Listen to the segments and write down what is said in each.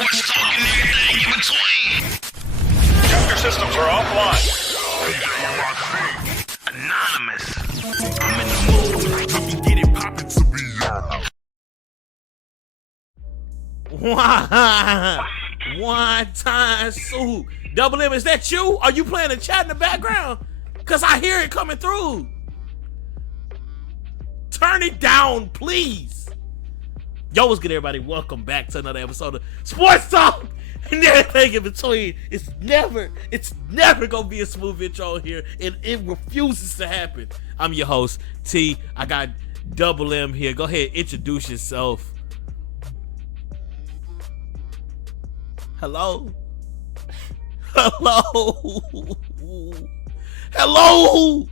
Sports talk and everything in between. Chapter systems are offline. Anonymous. I'm in the mood. We can get it poppin' to be One time Sue. Double M, is that you? Are you playing a chat in the background? Cause I hear it coming through. Turn it down, please. Yo, what's good, everybody? Welcome back to another episode of Sports Talk and everything in between. It's never gonna be a smooth intro here, and it refuses to happen. I'm your host, T. I got Double M here. Go ahead, introduce yourself. Hello? Hello?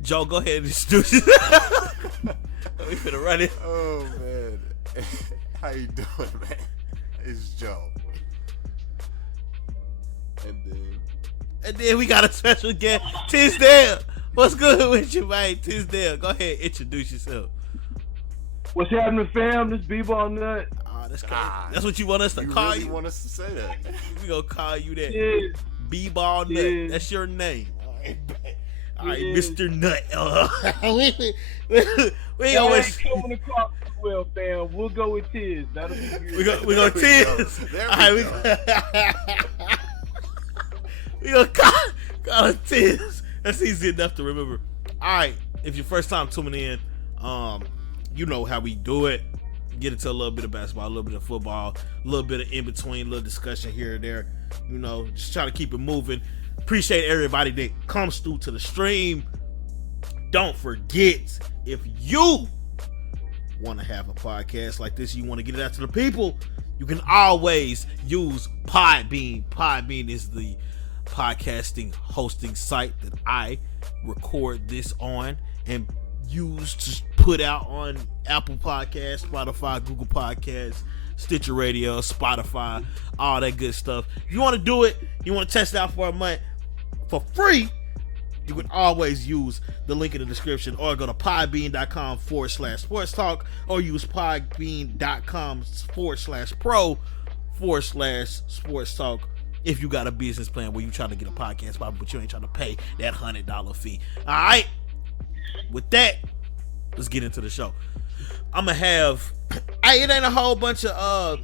Joe, go ahead and introduce yourself. We finna run it. Oh man, how you doing, man? It's Joe. And then we got a special guest, Tisdale. What's good with you, man? Tisdale, go ahead, introduce yourself. What's happening, fam? This B-Ball Nut. Oh, that's crazy. That's what you want us to call really you? Want us to say that? We gonna call you that. Yeah. B-Ball Nut. Yeah. That's your name. All right, Yeah. Mr. Nut. we Y'all always ain't coming across well, fam. We'll go with Tiz. That'll be good. we gonna Tiz. There All we right, go. we gonna call it Tiz. That's easy enough to remember. All right, if your first time tuning in, you know how we do it. Get into a little bit of basketball, a little bit of football, a little bit of in between, a little discussion here and there. You know, just try to keep it moving. Appreciate everybody that comes through to the stream. Don't forget, if you want to have a podcast like this, you want to get it out to the people, you can always use Podbean. Podbean is the podcasting hosting site that I record this on and use to put out on Apple Podcasts, Spotify, Google Podcasts, Stitcher Radio, Spotify, all that good stuff. If you want to do it, you want to test it out for a month for free, you can always use the link in the description or go to podbean.com/sports talk or use podbean.com/pro/sports talk if you got a business plan where you trying to get a podcast by, but you ain't trying to pay that $100 fee. All right. With that, let's get into the show. I'm gonna have it ain't a whole bunch of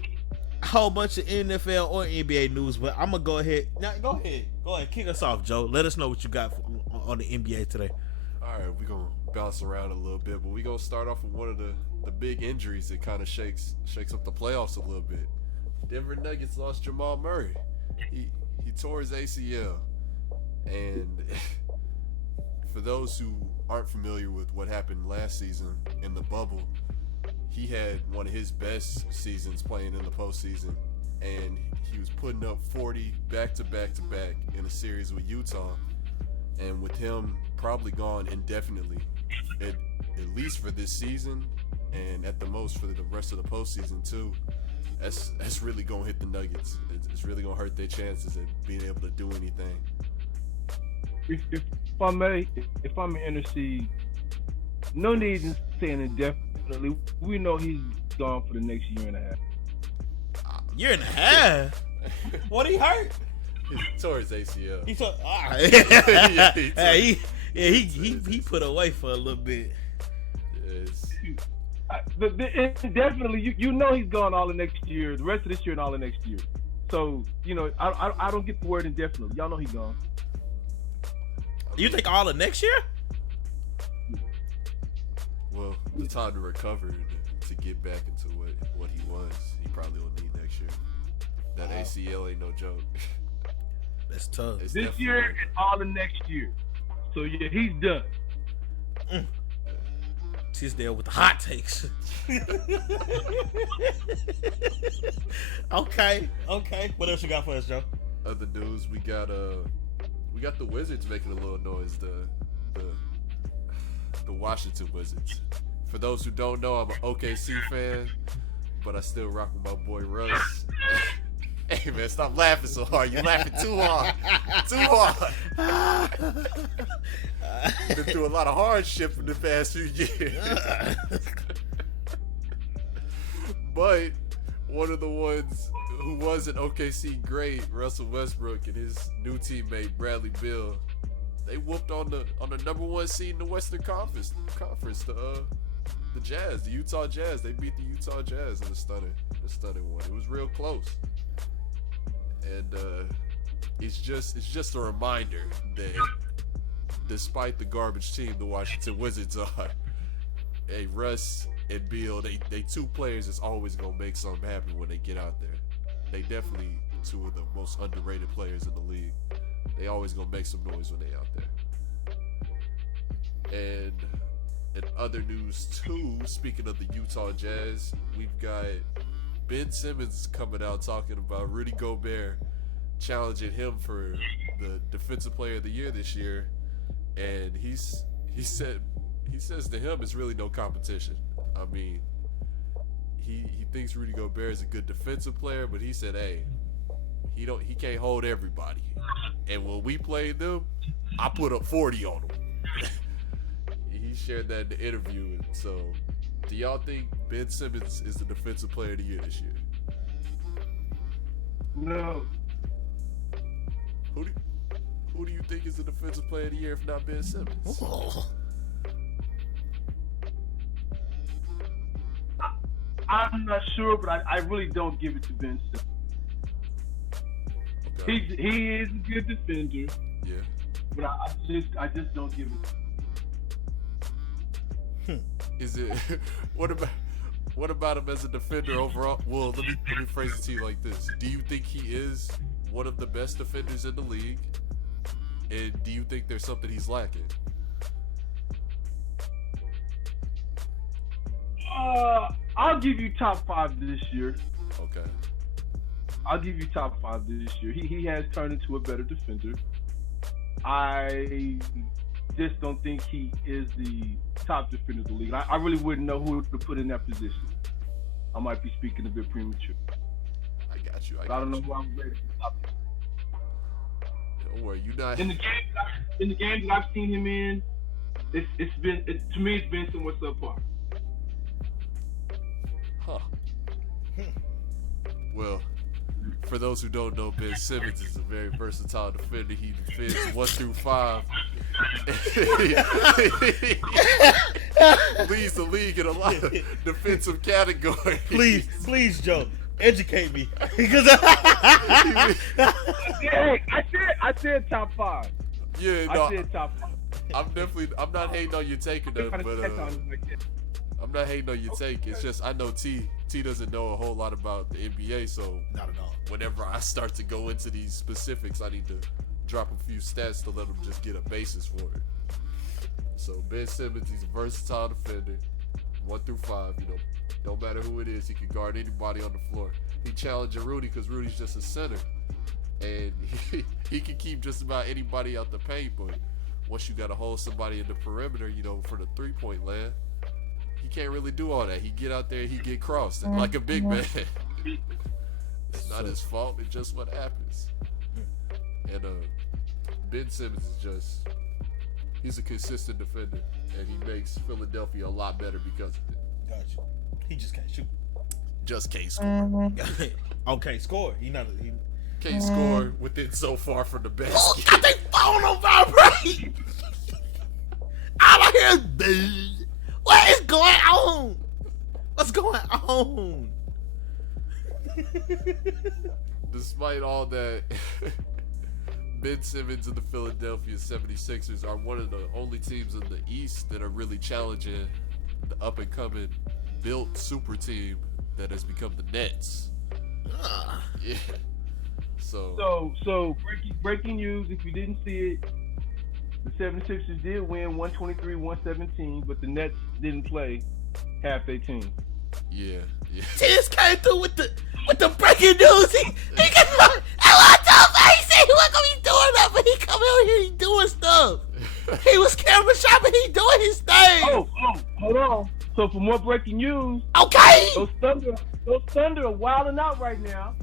NFL or NBA news, but I'm gonna go ahead. Now, go ahead, kick us off, Joe. Let us know what you got on the NBA today. All right, we're gonna bounce around a little bit, but we're gonna start off with one of the big injuries that kind of shakes up the playoffs a little bit. Denver Nuggets lost Jamal Murray. He tore his ACL, and for those who aren't familiar with what happened last season in the bubble, he had one of his best seasons playing in the postseason, and he was putting up 40 back-to-back in a series with Utah. And with him probably gone indefinitely, at least for this season, and at the most for the rest of the postseason too, that's really gonna hit the Nuggets. It's really gonna hurt their chances at being able to do anything. If I may intercede, no need in saying indefinitely. We know he's gone for the next year and a half. Year and a half? What he hurt? He tore his ACL. He tore. He put away for a little bit. Indefinitely, you know he's gone all the next year, the rest of this year and all the next year. So, you know, I don't get the word indefinitely. Y'all know he's gone. You think all of next year? Well, the time to recover to get back into what he was, he probably will need next year. That ACL ain't no joke. That's tough. This year and all the next year. So yeah, he's done. Tisdale with the hot takes. Okay. What else you got for us, Joe? Other news, we got the Wizards making a little noise. The Washington Wizards. For those who don't know, I'm an OKC fan, but I still rock with my boy Russ. Hey man, stop laughing so hard. You're laughing too hard. Been through a lot of hardship in the past few years. But one of the ones who was an OKC great, Russell Westbrook, and his new teammate Bradley Beal, they whooped on the number one seed in the Western Conference, the Jazz, the Utah Jazz. They beat the Utah Jazz in a stunning one. It was real close, and it's just a reminder that despite the garbage team the Washington Wizards are, hey, Russ and Beal, they two players that's always gonna make something happen when they get out there. They definitely two of the most underrated players in the league. They always gonna make some noise when they out there. And in other news too, speaking of the Utah Jazz, we've got Ben Simmons coming out talking about Rudy Gobert challenging him for the Defensive Player of the Year this year, and he says to him it's really no competition. I mean, he thinks Rudy Gobert is a good defensive player, but he said, hey, he can't hold everybody. And when we played them, I put up 40 on them. He shared that in the interview. So, do y'all think Ben Simmons is the Defensive Player of the Year this year? No. Who do you think is the Defensive Player of the Year if not Ben Simmons? Oh. I'm not sure, but I really don't give it to Ben Simmons. Okay. He is a good defender, Yeah. but I just don't give it. Is it what about him as a defender overall? Well, let me phrase it to you like this. Do you think he is one of the best defenders in the league? And do you think there's something he's lacking? I'll give you top 5 this year. Okay. I'll give you top 5 this year. He has turned into a better defender. I just don't think he is the top defender of the league. I really wouldn't know who to put in that position. I might be speaking a bit premature. I got you. I don't know who I'm ready to top. Don't worry, you not. In the games that I've seen him in, it's been somewhat subpar. Huh. Well, for those who don't know, Ben Simmons is a very versatile defender. He defends 1 through 5. Leads the league in a lot of defensive categories. Please, Joe, educate me. Because I said top 5. Yeah, no, I said top 5. I'm not hating on your take of that, but I'm not hating on your take. It's just I know T doesn't know a whole lot about the NBA, so not at all. Whenever I start to go into these specifics, I need to drop a few stats to let them just get a basis for it. So Ben Simmons, he's a versatile defender, 1 through 5. You know, no matter who it is, he can guard anybody on the floor. He challenging Rudy because Rudy's just a center, and he can keep just about anybody out the paint. But once you got to hold somebody in the perimeter, you know, for the 3-point land, he can't really do all that. He get out there, he get crossed like a big man. It's not his fault. It's just what happens. And Ben Simmons is he's a consistent defender, and he makes Philadelphia a lot better because of it. Gotcha. He just can't shoot. Just can't score. Okay, score. He Can't score within so far from the basket. Oh, got their phone on vibrate. All I hear is boo. What is going on? What's going on? Despite all that, Ben Simmons and the Philadelphia 76ers are one of the only teams in the East that are really challenging the up-and-coming built super team that has become the Nets. Yeah. So breaking news, if you didn't see it, the 76ers did win 123-117, but the Nets didn't play half their team. Yeah. Tiz came through with the breaking news. He came out, and I told him, he said he wasn't gonna be doing that, but he come out here, he doing stuff. He was camera shopping, he doing his thing. Oh, hold on. So for more breaking news, okay. Those Thunder are wilding out right now.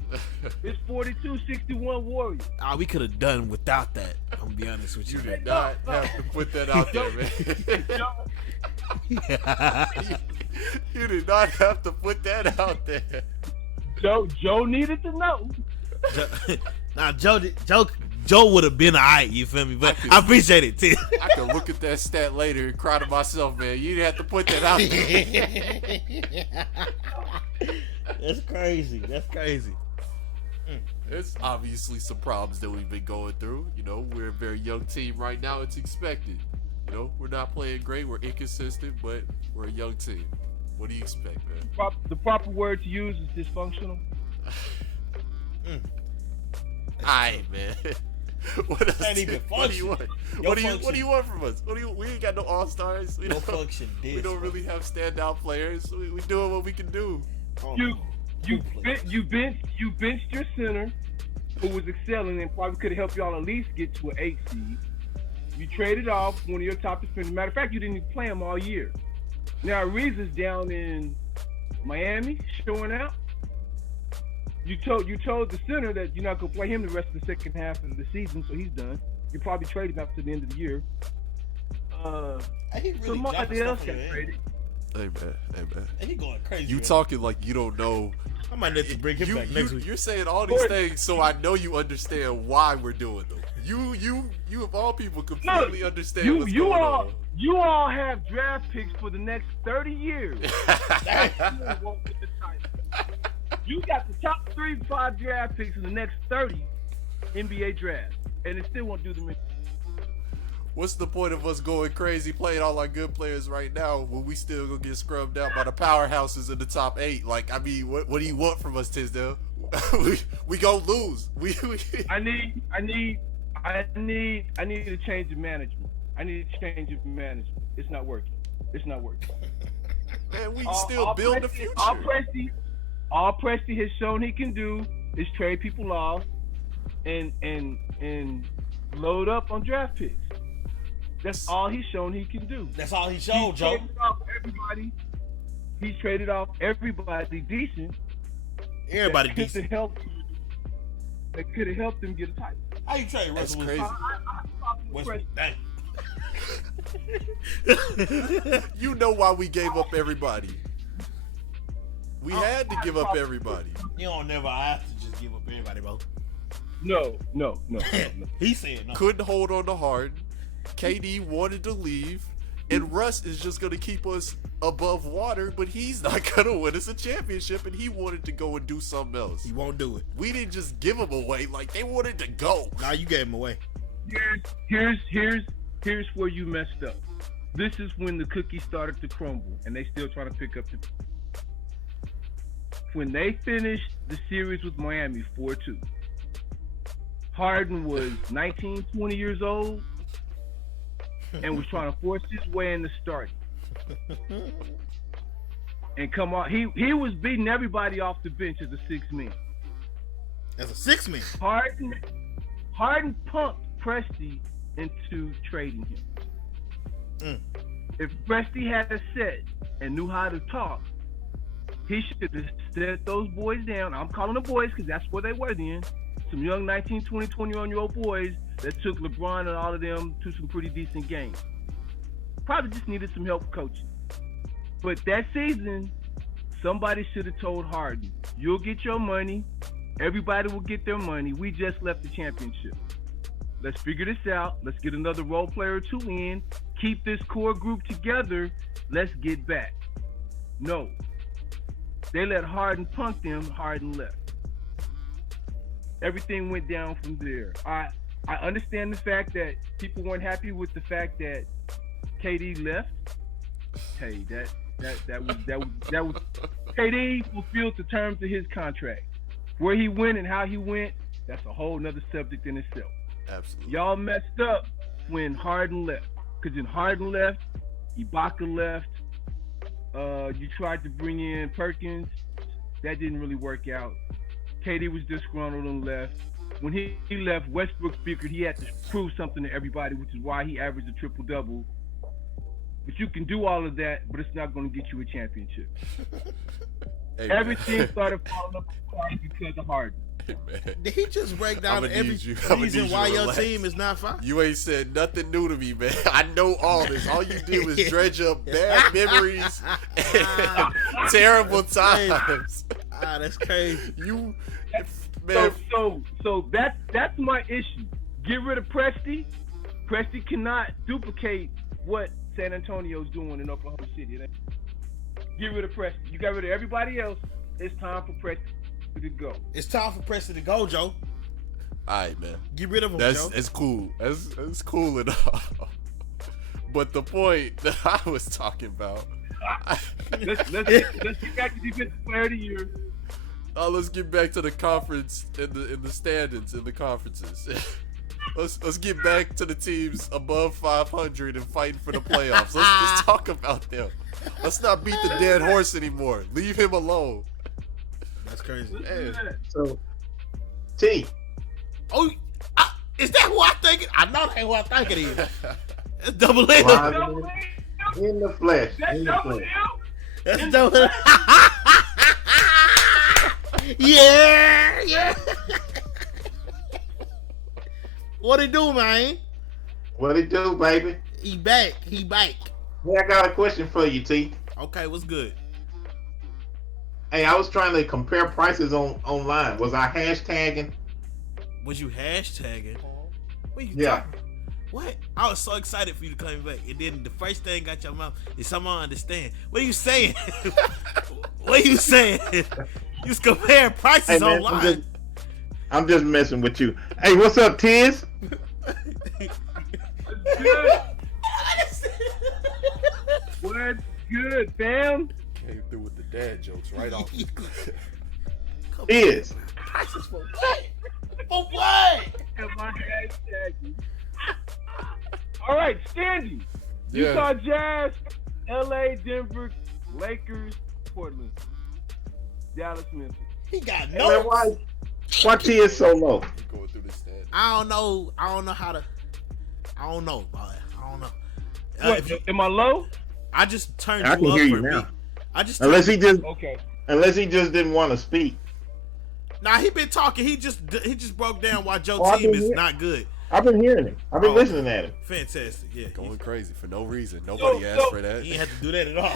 It's 42-61 Warriors. We could have done without that. I'm gonna be honest with you. You did not have to put that out there, man. You did not have to put that out there. Joe needed to know. Nah, Joe would have been alright, you feel me? But I appreciate it, too. I can look at that stat later and cry to myself, man. You didn't have to put that out there. That's crazy. There's obviously some problems that we've been going through. You know, we're a very young team right now. It's expected. You know, we're not playing great. We're inconsistent, but we're a young team. What do you expect, man? The proper word to use is dysfunctional. Alright, man. What else? Can't even What do you want? function. What do you want from us? We ain't got no all-stars. We don't really have standout players. We doing what we can do. You benched your center, who was excelling and probably could have helped y'all at least get to an 8 seed. You traded off one of your top defenders. Matter of fact, you didn't even play him all year. Now Ariza's down in Miami, showing out. You told the center that you're not gonna play him the rest of the second half of the season, so he's done. You probably traded him after the end of the year. Somebody else got traded. Hey man. He going crazy. You talking like you don't know. I might need to bring him back next week. You're saying all these things, so I know you understand why we're doing them. You of all people completely understand what's going on. You all have draft picks for the next 30 years. You got the top 3-5 draft picks in the next 30 NBA drafts, and it still won't do them. What's the point of us going crazy playing all our good players right now when we still gonna get scrubbed out by the powerhouses in the top 8? Like, I mean, what do you want from us, Tisdale? we gonna lose. I need a change of management. I need a change of management. It's not working. Man, we still build the future. All Presti has shown he can do is trade people off and load up on draft picks. That's all he's shown he can do. That's all he showed, Joe. He's traded off everybody decent. Everybody decent. That could have helped him get a title. How you trade Russell Wilson? Dang. You know why we gave up everybody. We had to give up everybody. You don't never have to just give up everybody, bro. No. He said no. Couldn't hold on to Harden. KD wanted to leave. And Russ is just going to keep us above water, but he's not going to win us a championship, and he wanted to go and do something else. He won't do it. We didn't just give him away. Like, they wanted to go. Nah, you gave him away. Here's where you messed up. This is when the cookie started to crumble, and they still trying to pick up the... When they finished the series with Miami 4-2, Harden was 19, 20 years old and was trying to force his way into starting. And come on, he was beating everybody off the bench as a 6-man. As a 6-man? Harden punked Presti into trading him. If Presti had a set and knew how to talk, he should have set those boys down. I'm calling them boys because that's where they were then. Some young 19, 20, 21-year-old boys that took LeBron and all of them to some pretty decent games. Probably just needed some help coaching. But that season, somebody should have told Harden, you'll get your money. Everybody will get their money. We just left the championship. Let's figure this out. Let's get another role player or two in. Keep this core group together. Let's get back. No. They let Harden punk them. Harden left. Everything went down from there. I understand the fact that people weren't happy with the fact that KD left. Hey, that was KD fulfilled the terms of his contract. Where he went and how he went, that's a whole nother subject in itself. Absolutely. Y'all messed up when Harden left. Because when Harden left, Ibaka left. You tried to bring in Perkins. That didn't really work out. KD was disgruntled and left. When he left, Westbrook figured he had to prove something to everybody, which is why he averaged a triple-double. But you can do all of that, but it's not going to get you a championship. Hey, everything started falling apart because of Harden. Hey, man. Did he just break down every reason why your team is not fine? You ain't said nothing new to me, man. I know all this. All you did was dredge up bad memories and terrible times. That's crazy. You, man. So that's my issue. Get rid of Presti. Presti cannot duplicate what San Antonio's doing in Oklahoma City. Get rid of Presti. You got rid of everybody else. It's time for Presti to go. It's time for Preston to go, Joe. All right, man. Get rid of him, That's Joe. it's cool. That's cool and all. But the point that I was talking about. Let's get back to defensive player of the year. Let's get back to the conference in the standings in the conferences. Let's get back to the teams above 500 and fighting for the playoffs. Let's talk about them. Let's not beat the dead horse anymore. Leave him alone. That's crazy. Man. So, T. Oh, is that who I think? I know that who I think it is. It's Double L. Wow. In the flesh. In the flesh. That's Double L. Yeah. What it do, man? What it do, baby? He back. He back. Hey, I got a question for you, T. Okay, what's good? Hey, I was trying to compare prices online. Was I hashtagging? Was you hashtagging? What you Yeah. talking? What? I was so excited for you to come back, and then the first thing got your mouth is someone understand. What are you saying? What are you saying? You was comparing prices Hey, man, online. I'm just messing with you. Hey, what's up, Tiz? Good. What's good, fam? Came through with the dad jokes right off. Tiz. Prices for what? For what? Am I hashtagging? All right, standing. Yeah. Utah Jazz, LA, Denver, Lakers, Portland, Dallas, Memphis. He got Hey, no. man, why Tiz so low? Going through the standings. I don't know how to. I don't know, boy. I don't know. What, If you- am I low? I just turned I you can up hear for you me. now. I just Unless he just Okay. didn't want to speak. Nah, he been talking. He just broke down why Joe Oh, I team can is hear- not good. I've been hearing him. I've been Oh, listening at him. Fantastic. Yeah. Going crazy for no reason. Nobody asked for that. He ain't have to do that at all.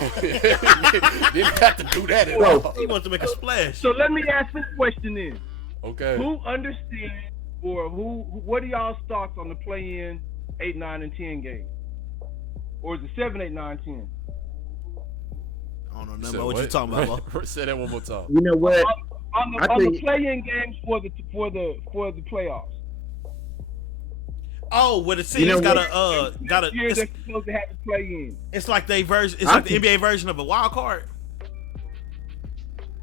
Didn't have to do that at So- all. He wants to make a splash. So let me ask this question then. Okay. Who understands or what are y'all's thoughts on the play-in 8, 9, and 10 game? Or is it 7, 8, 9, 10? I don't know Said nothing about what you talking about, bro. Say that one more time. You know what? On the play-in games for the playoffs. Oh, well, the teams know got what? a Year they're supposed to have to play in. it's like they version. It's I like the think- NBA version of a wild card.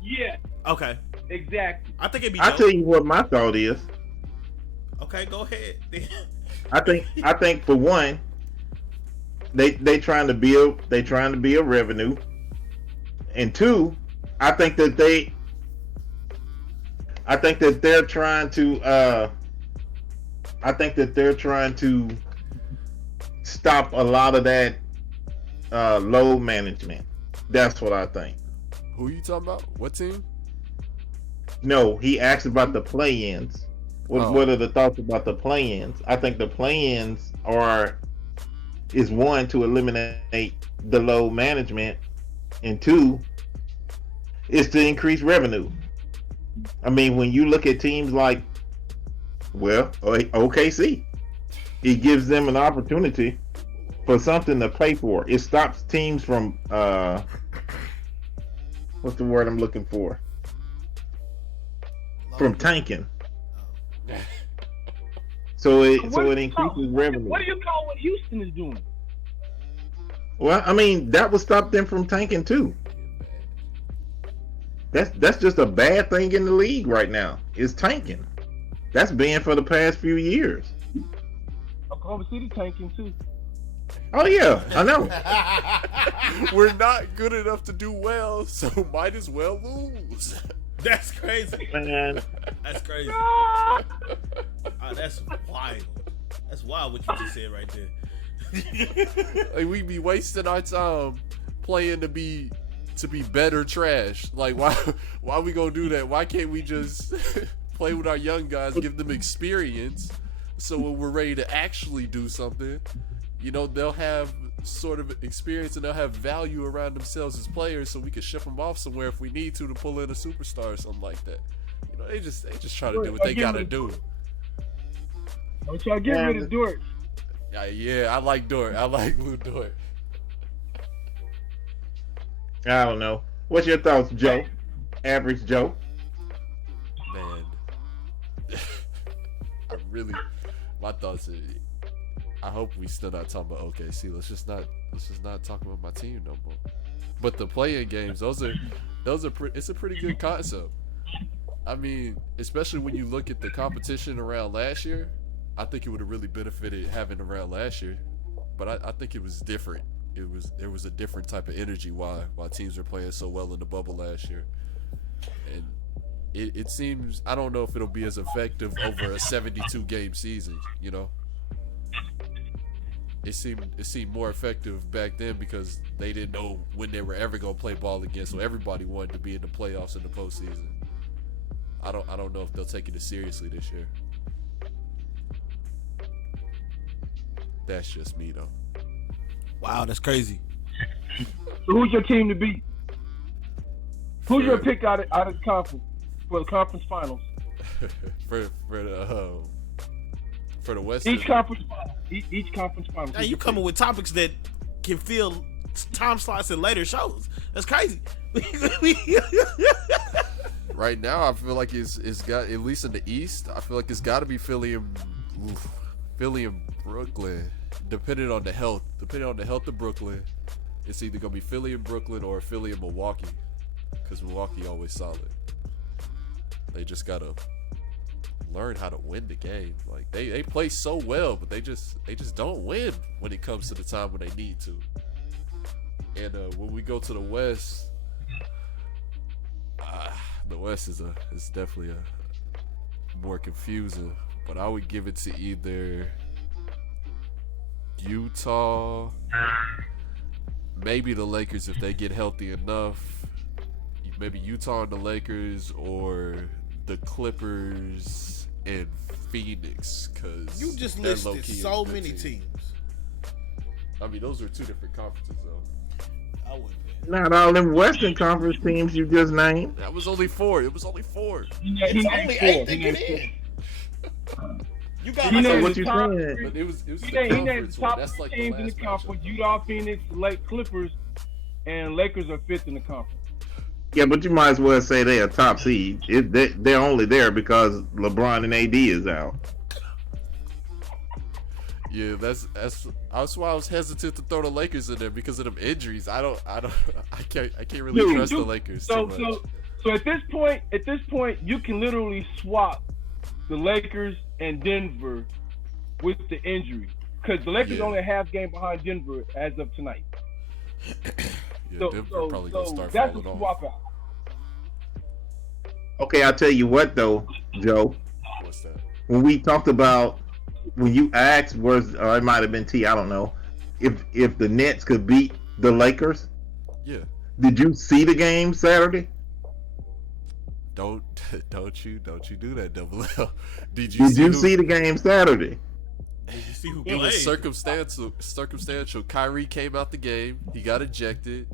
Yeah, Okay, exactly. I think it'd be. I'll dope. tell you what my thought is. Okay, go ahead. I think for one, they trying to build revenue, and two, I think that they're trying to stop a lot of that load management. That's what I think. Who you talking about? What team? No, he asked about the play-ins. What are the thoughts about the play-ins? I think the play-ins is one, to eliminate the load management, and two is to increase revenue. I mean, when you look at teams like, OKC, it gives them an opportunity for something to pay for. It stops teams from what's the word I'm looking for? From tanking. So it increases revenue. What do you call what Houston is doing? Well, I mean, that would stop them from tanking too. That's just a bad thing in the league right now. Is tanking. That's been for the past few years. Oklahoma City tanking too. Oh yeah, I know. We're not good enough to do well, so might as well lose. That's crazy. Man, That's crazy. That's wild. That's wild what you just said right there. Like, we be wasting our time playing to be better trash. Like, why we gonna do that? Why can't we just play with our young guys, give them experience, so when we're ready to actually do something, they'll have sort of experience and they'll have value around themselves as players, so we can ship them off somewhere if we need to pull in a superstar or something like that. You know, they just try to do what they gotta do. I'm trying to get rid of Dort. Yeah, I like Dort. I like Lou Dort. I don't know. What's your thoughts, Joe? Average Joe. Man, my thoughts are, I hope we still not talking about OKC. Let's just not talk about my team no more. But the play-in games, it's a pretty good concept. I mean, especially when you look at the competition around last year, I think it would have really benefited having around last year. But I think it was different. There was a different type of energy why teams were playing so well in the bubble last year. And it seems, I don't know if it'll be as effective over a 72 game season, you know. It seemed more effective back then because they didn't know when they were ever gonna play ball again, so everybody wanted to be in the playoffs in the postseason. I don't know if they'll take it as seriously this year. That's just me though. Wow, that's crazy. So who's your team to beat? Who's your pick out of the conference for the conference finals? for the West. Each conference finals. Now you coming with topics that can fill time slots in later shows. That's crazy. Right now, I feel like it's got, at least in the East, I feel like it's got to be Philly and Brooklyn. Depending on the health of Brooklyn, it's either gonna be Philly and Brooklyn or Philly and Milwaukee, because Milwaukee always solid. They just gotta learn how to win the game. Like they play so well, but they just don't win when it comes to the time when they need to. And when we go to the West, the West is definitely a more confusing. But I would give it to either Utah, maybe the Lakers if they get healthy enough. Maybe Utah and the Lakers, or the Clippers and Phoenix, because You just listed so many teams. I mean, those are two different conferences, though. I wouldn't. Not all them Western Conference teams you just named. That was only four. It was only four. It's only 8 that get in. You got So what you saying? But it was He the named conference the one. top That's like the teams in the last conference: matchup. Utah, Phoenix, Lake Clippers, and Lakers are fifth in the conference. Yeah, but you might as well say they're a top seed. They're only there because LeBron and AD is out. Yeah, that's why I was hesitant to throw the Lakers in there, because of them injuries. I can't really trust the Lakers too much. So at this point, you can literally swap the Lakers and Denver with the injury, because the Lakers only a half game behind Denver as of tonight. Yeah, Denver probably gonna start that's falling a off. swap out. Okay, I'll tell you what though, Joe. What's that? When we talked about, when you asked, or it might have been T, I don't know, if the Nets could beat the Lakers. Yeah. Did you see the game Saturday? Don't you do that, Double L. Did Did you see the game Saturday? Did you see who It played? was circumstantial. Kyrie came out the game. He got ejected.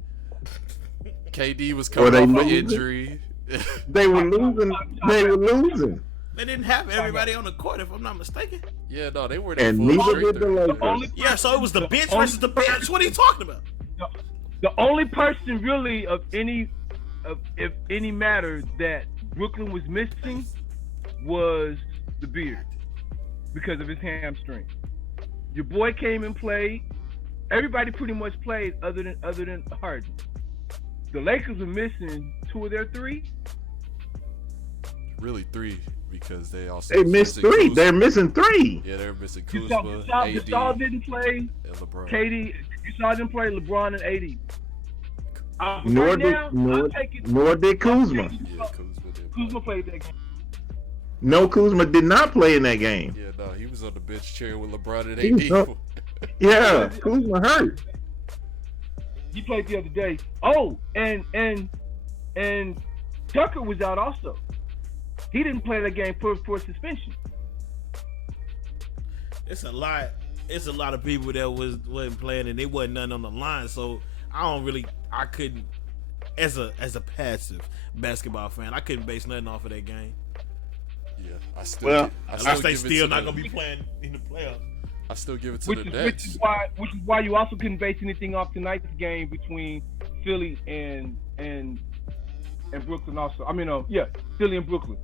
KD was coming they off an losing? injury. They were losing. They didn't have everybody on the court, if I'm not mistaken. Yeah, no, they weren't. And full neither strength did the there. Lakers. Yeah, so it was the bench versus the bench. What are you talking about? The only person really of any matter that Brooklyn was missing was the Beard, because of his hamstring. Your boy came and played. Everybody pretty much played other than Harden. The Lakers were missing two of their three. Really three, because they also They missed missing three. Kuzma. They're missing three. Yeah, they're missing Gasol Kuzma, AD, didn't play. and LeBron. KD, Gasol didn't play. LeBron and AD. Nor Right did now, nor, I'm taking- nor did Kuzma. Yeah, Kuzma did. Kuzma played that game. No, Kuzma did not play in that game. Yeah, no, he was on the bench cheering with LeBron and He was AD. up. Yeah, Kuzma hurt. He played the other day. Oh, and Tucker was out also. He didn't play that game for suspension. It's a lot it's a lot of people that wasn't playing and there wasn't nothing on the line. So I couldn't, as a passive basketball fan, I couldn't base nothing off of that game. Yeah, I still. Well, Unless they give it still to not the- gonna be playing in the playoffs. I still give it to Which the is Nets. why you also couldn't base anything off tonight's game between Philly and Brooklyn. Also, I mean, Philly and Brooklyn.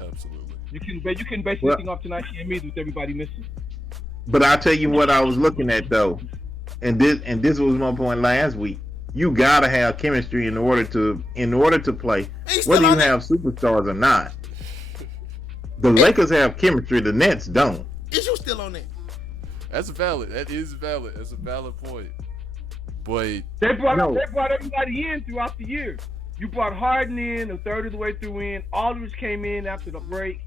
Absolutely. You couldn't base anything off tonight's game either with everybody missing. But I'll tell you what I was looking at though, and this was my point last week. You gotta have chemistry in order to play, whether you have superstars or not. The Lakers have chemistry, the Nets don't. Is you still on that? That's valid. That is valid. That's a valid point. But They brought No. everybody in throughout the year. You brought Harden in a third of the way through in. Aldridge came in after the break.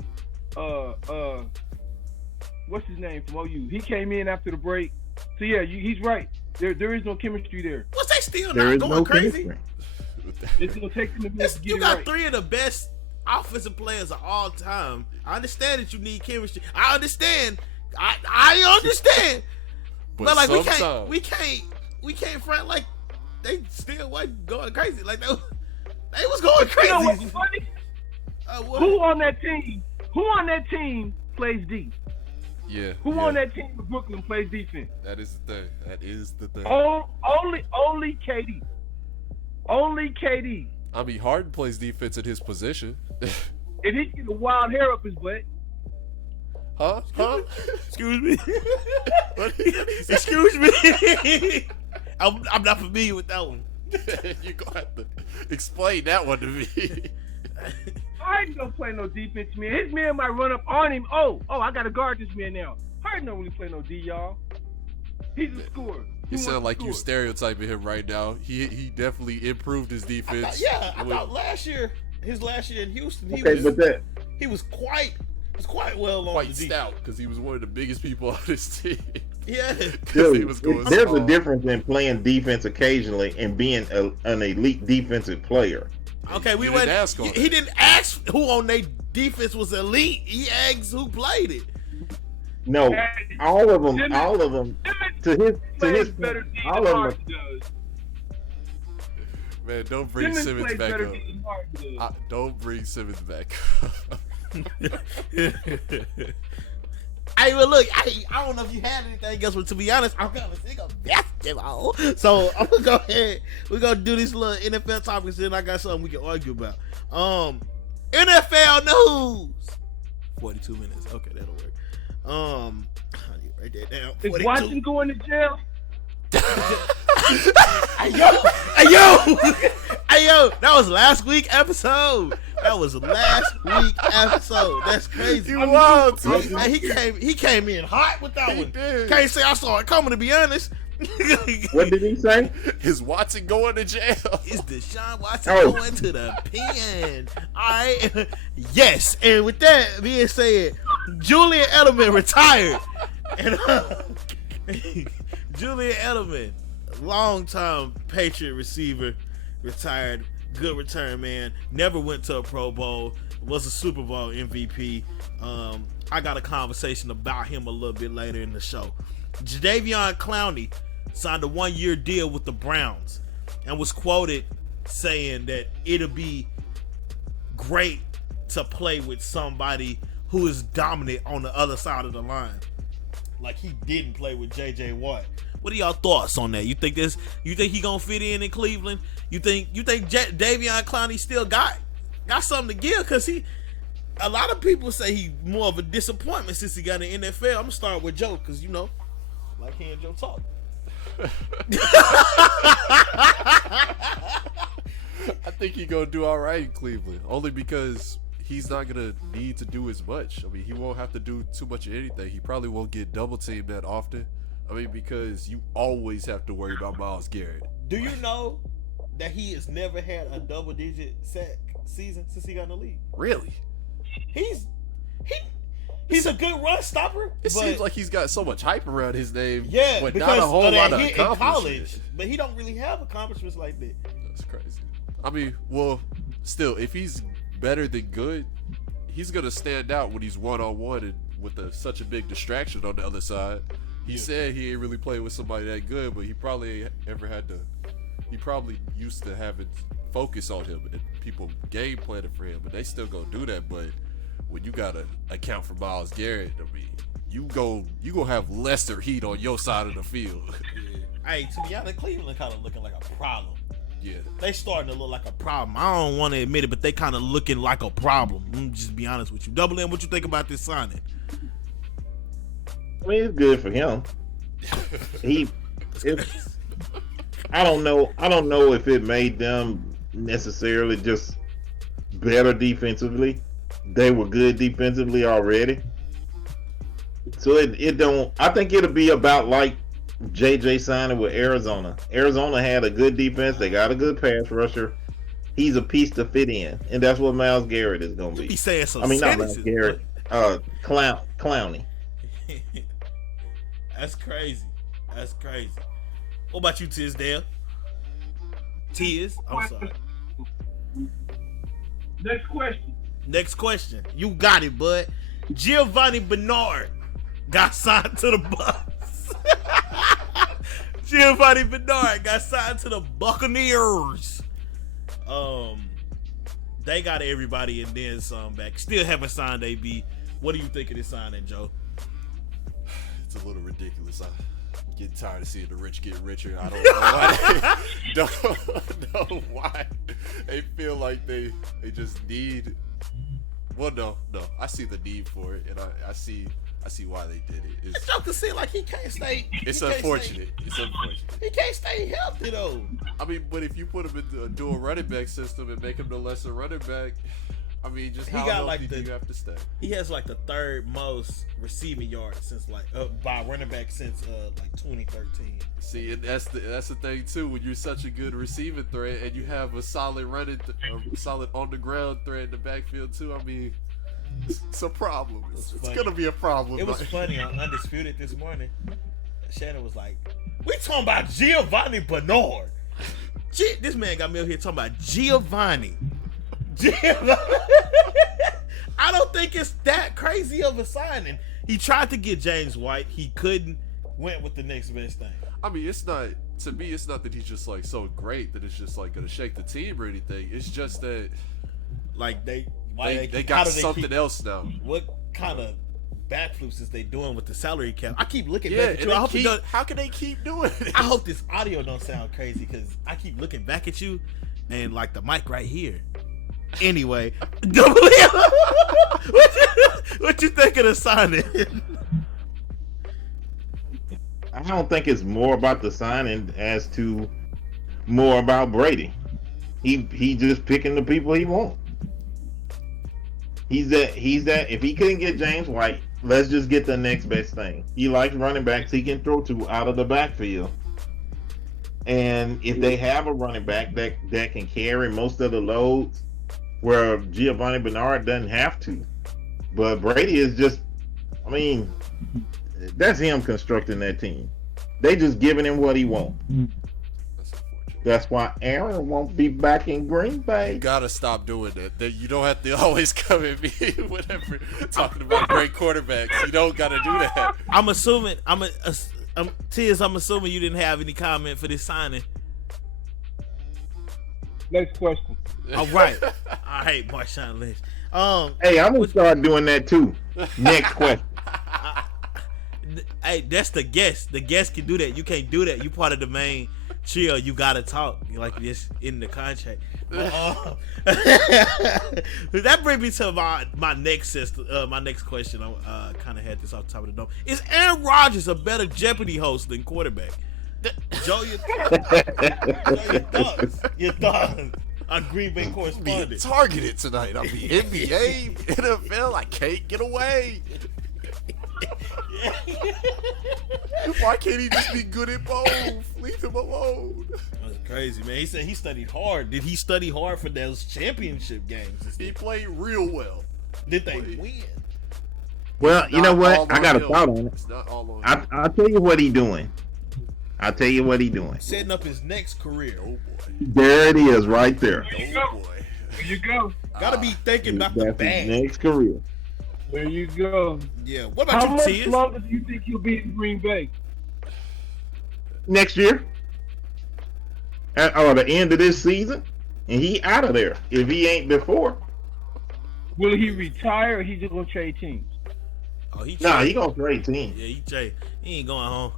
What's his name from OU? He came in after the break. So yeah, he's right. There is no chemistry there. Was they still There not is going no crazy? chemistry. It's gonna take them a minute to get You it got right. three of the best offensive players of all time. I understand that you need chemistry. I understand. I understand. But like sometimes, we can't front like they still wasn't going crazy. Like they was going crazy. You know what's funny? What? Who on that team plays D? yeah. Who yeah, on that team with Brooklyn plays defense? That is the thing. That is the thing. Only KD. Only KD. I mean, Harden plays defense in his position. And he get a wild hair up his butt. Huh? Excuse me. Excuse me. I'm not familiar with that one. You're gonna have to explain that one to me. Harden don't play no defense, man. His man might run up on him. Oh, I gotta guard this man now. Harden don't really play no D, y'all. He's a scorer. You sound like you score. stereotyping him right now. He definitely improved his defense. I thought his last year in Houston, he was quite well on quite the defense. stout because he was one of the biggest people on this team. Yeah. Because he was going There's small. a difference in playing defense occasionally and being an elite defensive player. Okay, You didn't ask on he that. didn't ask who on their defense was elite. He asked who played it. No, all of them. Simmons To his plays point, better D all than of Harden them. does. Man, don't bring Simmons plays back better up. D than Harden does. Don't bring Simmons back. Hey, well, look, I don't know if you had anything else, but to be honest, I'm kind of sick of basketball. So I'm gonna go ahead. We're gonna do these little NFL topics, and I got something we can argue about. NFL news. 42 minutes. Okay, that'll work. I need to write that down. Is 42. Watson going to jail? Hey yo, that was last week episode. That's crazy. You wild, too. Hey, he came in hot with that He one. did. Can't say I saw it coming, to be honest. What did he say? Is Watson going to jail? Is Deshaun Watson Oh. going to the pen? Alright. Yes. And with that being said, Julien Edlmen retired. And Julien Edlmen, long-time Patriot receiver, retired. Good return, man. Never went to a Pro Bowl. Was a Super Bowl MVP. I got a conversation about him a little bit later in the show. Jadeveon Clowney signed a 1-year deal with the Browns and was quoted saying that it'll be great to play with somebody who is dominant on the other side of the line. Like he didn't play with J.J. Watt. What are y'all thoughts on that? You think he gonna fit in Cleveland? You think Davion Clowney still got something to give? Cause a lot of people say he more of a disappointment since he got in the NFL. I'm gonna start with Joe, cause you know, like hearing Joe talk. I think he's gonna do all right in Cleveland, only because he's not gonna need to do as much. I mean, he won't have to do too much of anything. He probably won't get double teamed that often. I mean, because you always have to worry about Myles Garrett. Do you know that he has never had a double-digit sack season since he got in the league? Really? He's a good run stopper. It seems like he's got so much hype around his name, Yeah, but because not a whole of that lot of hit in accomplishments. college, but he don't really have accomplishments like that. That's crazy. I mean, well, still, if he's better than good, he's gonna stand out when he's one-on-one and with such a big distraction on the other side. He said he ain't really played with somebody that good, but he probably ain't ever had to. He probably used to have it focus on him and people game planning for him, but they still gonna do that. But when you gotta account for Myles Garrett, I mean, you gonna have lesser heat on your side of the field. Hey, to be honest, Cleveland kind of looking like a problem. Yeah, They starting to look like a problem. I don't want to admit it, but they kind of looking like a problem. Just be honest with you. Double M, what you think about this signing? I mean, it's good for him. I don't know if it made them necessarily just better defensively. They were good defensively already. So it don't. I think it'll be about like JJ signing with Arizona. Arizona had a good defense. They got a good pass rusher. He's a piece to fit in, and that's what Myles Garrett is going to be. He's saying some I mean, not Myles sentences, Garrett. Clowney. That's crazy. That's crazy. What about you, Tisdale? I'm sorry. Next question. You got it, bud. Giovanni Bernard got signed to the Bucks. Giovanni Bernard got signed to the Buccaneers. They got everybody and then some back. Still haven't signed AB. What do you think of this signing, Joe? it's a little ridiculous. I'm getting tired of seeing the rich get richer. I don't know why they feel like they just need. Well, no. I see the need for it, and I see why they did it. It's Joker seem like he can't stay. It's unfortunate. He can't stay healthy though. I mean, but if you put him in a dual running back system and make him the lesser running back, I mean, just how healthy do you have to stay? He has like the third most receiving yards since by running back since 2013. See, and that's the thing too. When you're such a good receiving threat and you have a solid solid on the ground threat in the backfield too, I mean, it's a problem. It's gonna be a problem. It was funny on Undisputed this morning. Shannon was like, "We talking about Giovanni Bernard." This man got me up here talking about Giovanni. I don't think it's that crazy of a signing. He tried to get James White. He couldn't. Went with the next best thing. I mean, it's not that he's just like so great that it's just like gonna shake the team or anything. It's just that like they got something else now. What kind of backflips is they doing with the salary cap? I keep looking back at you. How can they keep doing it? I hope this audio don't sound crazy because I keep looking back at you and like the mic right here. Anyway, what you think of the signing? I don't think it's more about the signing as to more about Brady. He just picking the people he wants. He's that if he couldn't get James White, let's just get the next best thing. He likes running backs he can throw to out of the backfield. And if they have a running back that can carry most of the loads, where Giovanni Bernard doesn't have to. But Brady is just, I mean, that's him constructing that team. They just giving him what he wants. That's why Aaron won't be back in Green Bay. You gotta stop doing that. You don't have to always come at me whenever talking about great quarterbacks. You don't gotta do that. I'm assuming Tiz, I'm assuming you didn't have any comment for this signing. Next question. All right. I hate Marshawn Lynch. Hey, I'm gonna start doing that too. Next question. Hey, that's the guest. The guest can do that. You can't do that. You part of the main trio. You gotta talk like this in the contract. That brings me to my next question. I kind of had this off the top of the dome. Is Aaron Rodgers a better Jeopardy host than quarterback? Joe, your thoughts. A Green Bay correspondent. Being targeted tonight. I mean, NBA, NFL, I can't get away. Why can't he just be good at both? Leave him alone. That's crazy, man. He said he studied hard. Did he study hard for those championship games? He played real well. Did they win? Well, you know what? I got a thought on it. It's not all on him. I'll tell you what he's doing. Setting up his next career. Oh boy. There it is, right there. Oh boy. There you go. Gotta be thinking about the That's bag. his next career. There you go. Yeah. What How about you, much Tiz? longer do you think he'll be in Green Bay? Next year, or the end of this season, and he out of there if he ain't before. Will he retire or he just gonna trade teams? Oh, he Nah, trade. he gonna trade team. Yeah, he trade. He ain't going home.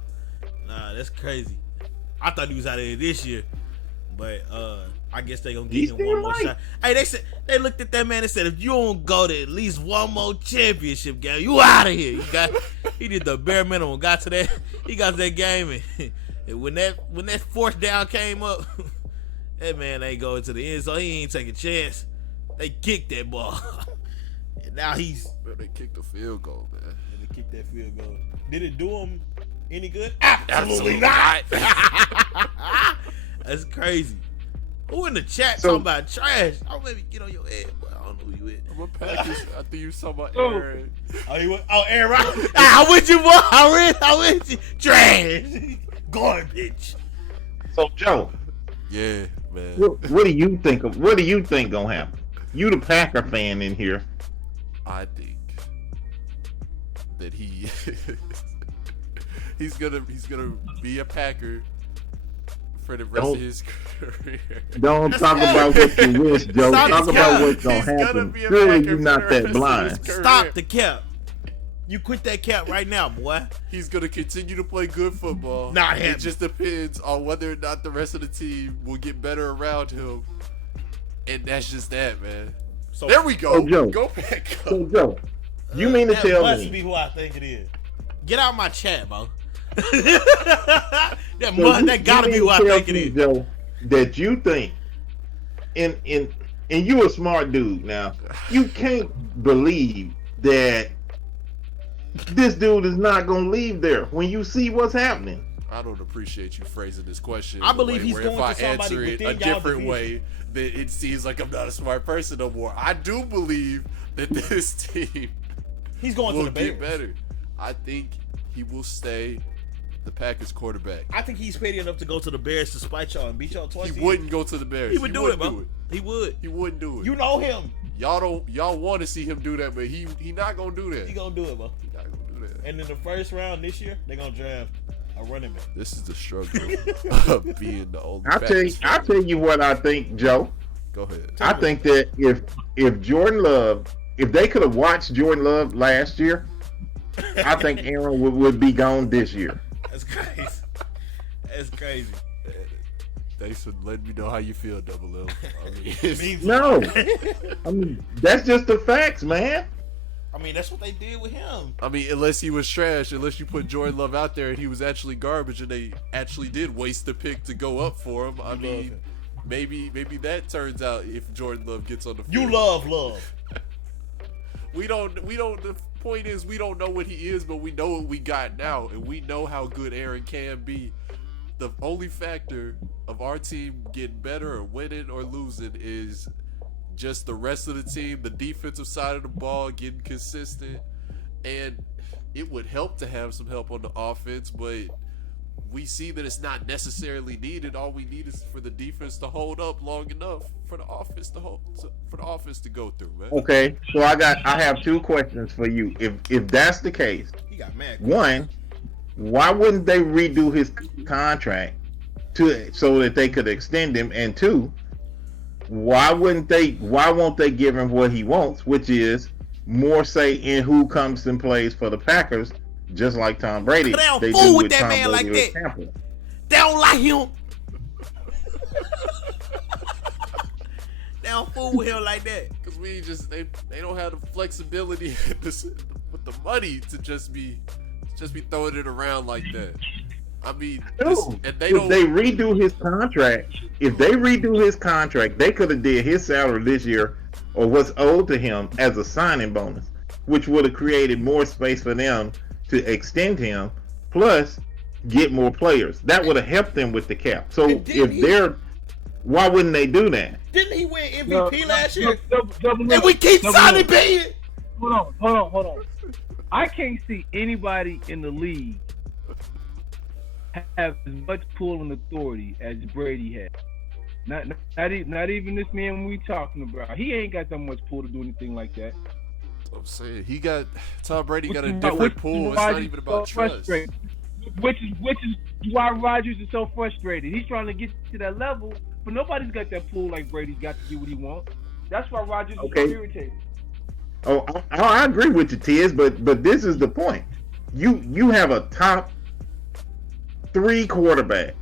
Nah, that's crazy. I thought he was out of there this year, but I guess they gonna He's give him one still more right. shot. Hey, they looked at that man and said, if you don't go to at least one more championship game, you out of here. He did the bare minimum. Got to that game, and when that fourth down came up, that man ain't going to the end, so he ain't take a chance. They kicked that ball, and now he's. They kicked the field goal, man. They kicked that field goal. Did it do him any good? Absolutely not. That's crazy. Who in the chat So- talking about trash? I'll maybe get on your head, but I don't know who you is. I'm a Packers. I think you saw my Oh. Aaron. Oh, Aaron Rodgers. I'm with you, boy. I'm with you. Trash. Garbage. So Joe, Yeah, man. what do you think of? What do you think gonna happen? You the Packer fan in here. I think that he's gonna be a Packer for the rest Don't- of his career. Don't talk about what you wish, Joe. Stop Talk the about cap. what's gonna He's gonna happen. be a Surely Packer you're for not the that rest of blind. his career. Stop the cap. You quit that cap right now, boy. He's gonna continue to play good football. Not him. It just depends on whether or not the rest of the team will get better around him. And that's just that, man. So There we go. Oh, Joe. Go back up. So Joe, you mean to that tell must me? be who I think it is. Get out my chat, bro. So that gotta be who I mean to think tell it me, is. Joe, that you think, and you a smart dude now. You can't believe that this dude is not gonna leave there when you see what's happening. I don't appreciate you phrasing this question. I in a believe way he's where going if I to somebody answer it within a y'all different division. way, then it seems like I'm not a smart person no more. I do believe that this team He's going to will the Bears. get better. I think he will stay the Packers quarterback. I think he's petty enough to go to the Bears to spite y'all and beat y'all twice. He wouldn't go to the Bears. He would do it, wouldn't bro. He would. He wouldn't do it. You know him. Y'all want to see him do that, but he not gonna do that. He gonna do it, bro. He not gonna do that. And in the first round this year, they're gonna draft a running back. This is the struggle of being the only. I'll Packers fan. tell you what I think, Joe. Go ahead. I think that if Jordan Love, if they could have watched Jordan Love last year, I think Aaron would be gone this year. That's crazy. That's crazy. Thanks for letting me know how you feel, Double L. I mean, it's- No, I mean that's just the facts, man. I mean, that's what they did with him. I mean, unless he was trash, unless you put Jordan Love out there and he was actually garbage, and they actually did waste the pick to go up for him. I You love mean, him. maybe that turns out if Jordan Love gets on the field. You love. We don't. The point is, we don't know what he is, but we know what we got now, and we know how good Aaron can be. The only factor of our team getting better or winning or losing is just the rest of the team, the defensive side of the ball getting consistent, and it would help to have some help on the offense, but we see that it's not necessarily needed. All we need is for the defense to hold up long enough for the offense to go through, man. Okay, so I have two questions for you. If that's the case, He got mad. one, why wouldn't they redo his contract so that they could extend him? And two, why won't they give him what he wants, which is more say in who comes and plays for the Packers, just like Tom Brady. They don't do fool with that Tom man like Brady with that. Tampa. They don't like him. They don't fool with him like that. Because they don't have the flexibility with the money to just be throwing it around like that. I mean, No, and they if don't. they redo his contract, they could have did his salary this year or what's owed to him as a signing bonus, which would have created more space for them to extend him, plus get more players. That would have helped them with the cap. So And didn't if why wouldn't they do that? Didn't he win MVP last year? Double And we keep double signing up. billion. Hold on. I can't see anybody in the league have as much pull and authority as Brady had. Not even this man we talking about. He ain't got that much pull to do anything like that. I'm saying Tom Brady got a different pool. It's not even about trust. Which is why Rodgers is so frustrated. He's trying to get to that level, but nobody's got that pool like Brady's got to get what he wants. That's why Rodgers is so irritated. Oh, I agree with you, Tiz, but this is the point. You have a top 3 quarterback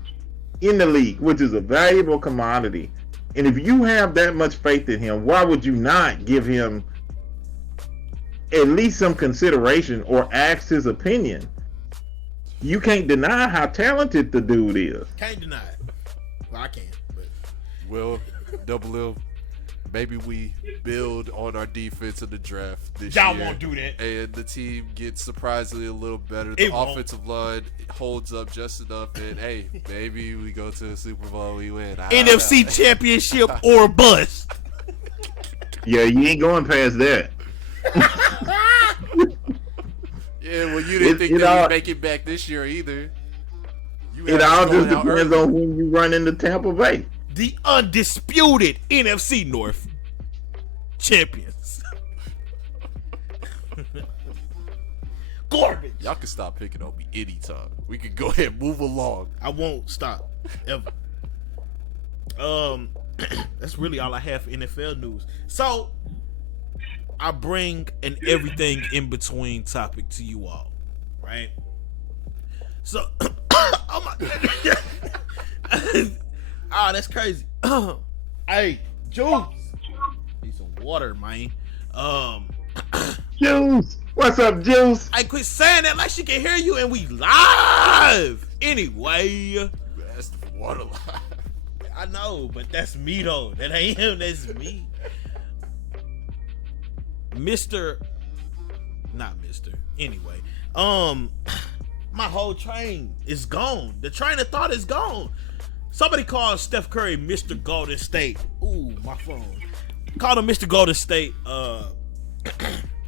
in the league, which is a valuable commodity. And if you have that much faith in him, why would you not give him at least some consideration or ask his opinion? You can't deny how talented the dude is. Can't deny it. Well, I can. But... Well, Double M, maybe we build on our defense in the draft this Y'all year. won't do that. And the team gets surprisingly a little better. The offensive line holds up just enough. And, hey, maybe we go to the Super Bowl, we win. NFC Championship or bust. Yeah, you ain't going past that. Yeah, well, you didn't think that you'd make it back this year either. It all just depends on when you run into Tampa Bay. The undisputed NFC North champions. Garbage. Y'all can stop picking on me anytime. We can go ahead and move along. I won't stop ever. That's really all I have for NFL news. So I bring an everything in between topic to you all, right? So, oh my goodness. Oh, that's crazy. Hey, Juice. Need some water, man. Juice. What's up, Juice? I quit saying that like she can hear you and we live. Anyway. That's the water line. I know, but that's me though. That ain't him, that's me. Anyway, my whole train is gone. The train of thought is gone. Somebody called Steph Curry Mr. Golden State. Ooh, my phone. Called him Mr. Golden State.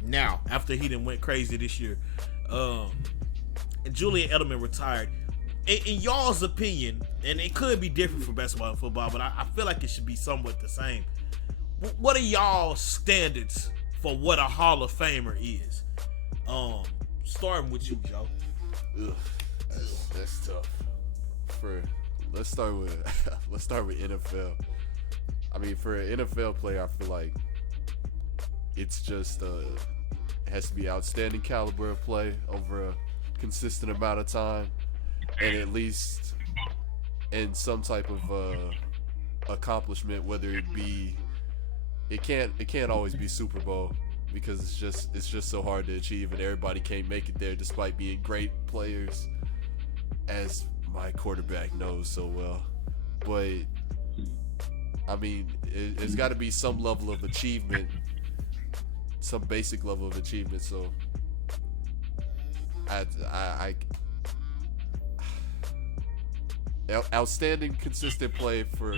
Now after he done went crazy this year, and Julien Edlmen retired. In y'all's opinion, and it could be different for basketball and football, but I feel like it should be somewhat the same. What are y'all standards for what a Hall of Famer is? Starting with you, Joe. Ugh, that's tough. Let's start with NFL. I mean, for an NFL player, I feel like it's just it has to be outstanding caliber of play over a consistent amount of time, and at least in some type of accomplishment, whether it be it can't always be Super Bowl, because it's just so hard to achieve, and everybody can't make it there despite being great players, as my quarterback knows so well. But I mean, it's got to be some level of achievement, some basic level of achievement. So I outstanding consistent play for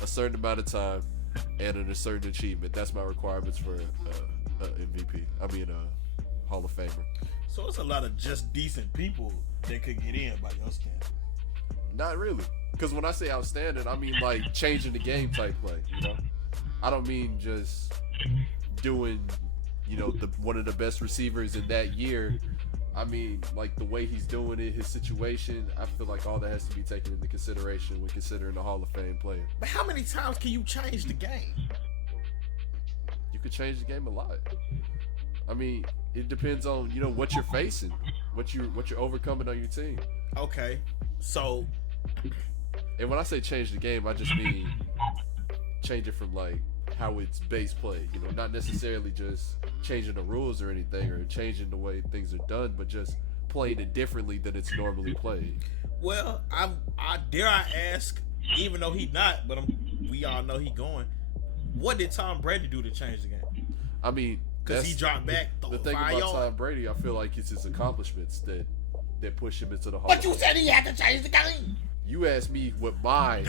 a certain amount of time and a certain achievement. That's my requirements for MVP. I mean, Hall of Famer. So it's a lot of just decent people that could get in by your scan. Not really, because when I say outstanding, I mean like changing the game type play. You know, I don't mean just doing, one of the best receivers in that year. I mean, like the way he's doing it, his situation. I feel like all that has to be taken into consideration when considering a Hall of Fame player. But how many times can you change the game? You could change the game a lot. I mean, it depends on what you're facing, what you're overcoming on your team. Okay, so. And when I say change the game, I just mean change it from like how it's base play. Not necessarily just changing the rules or anything, or changing the way things are done, but just playing it differently than it's normally played. Well, I dare I ask, even though he not, but we all know he going. What did Tom Brady do to change the game? I mean, because he dropped back. The thing about Tom Brady, I feel like it's his accomplishments that push him into the Hall. But you said he had to change the game. You asked me what mine.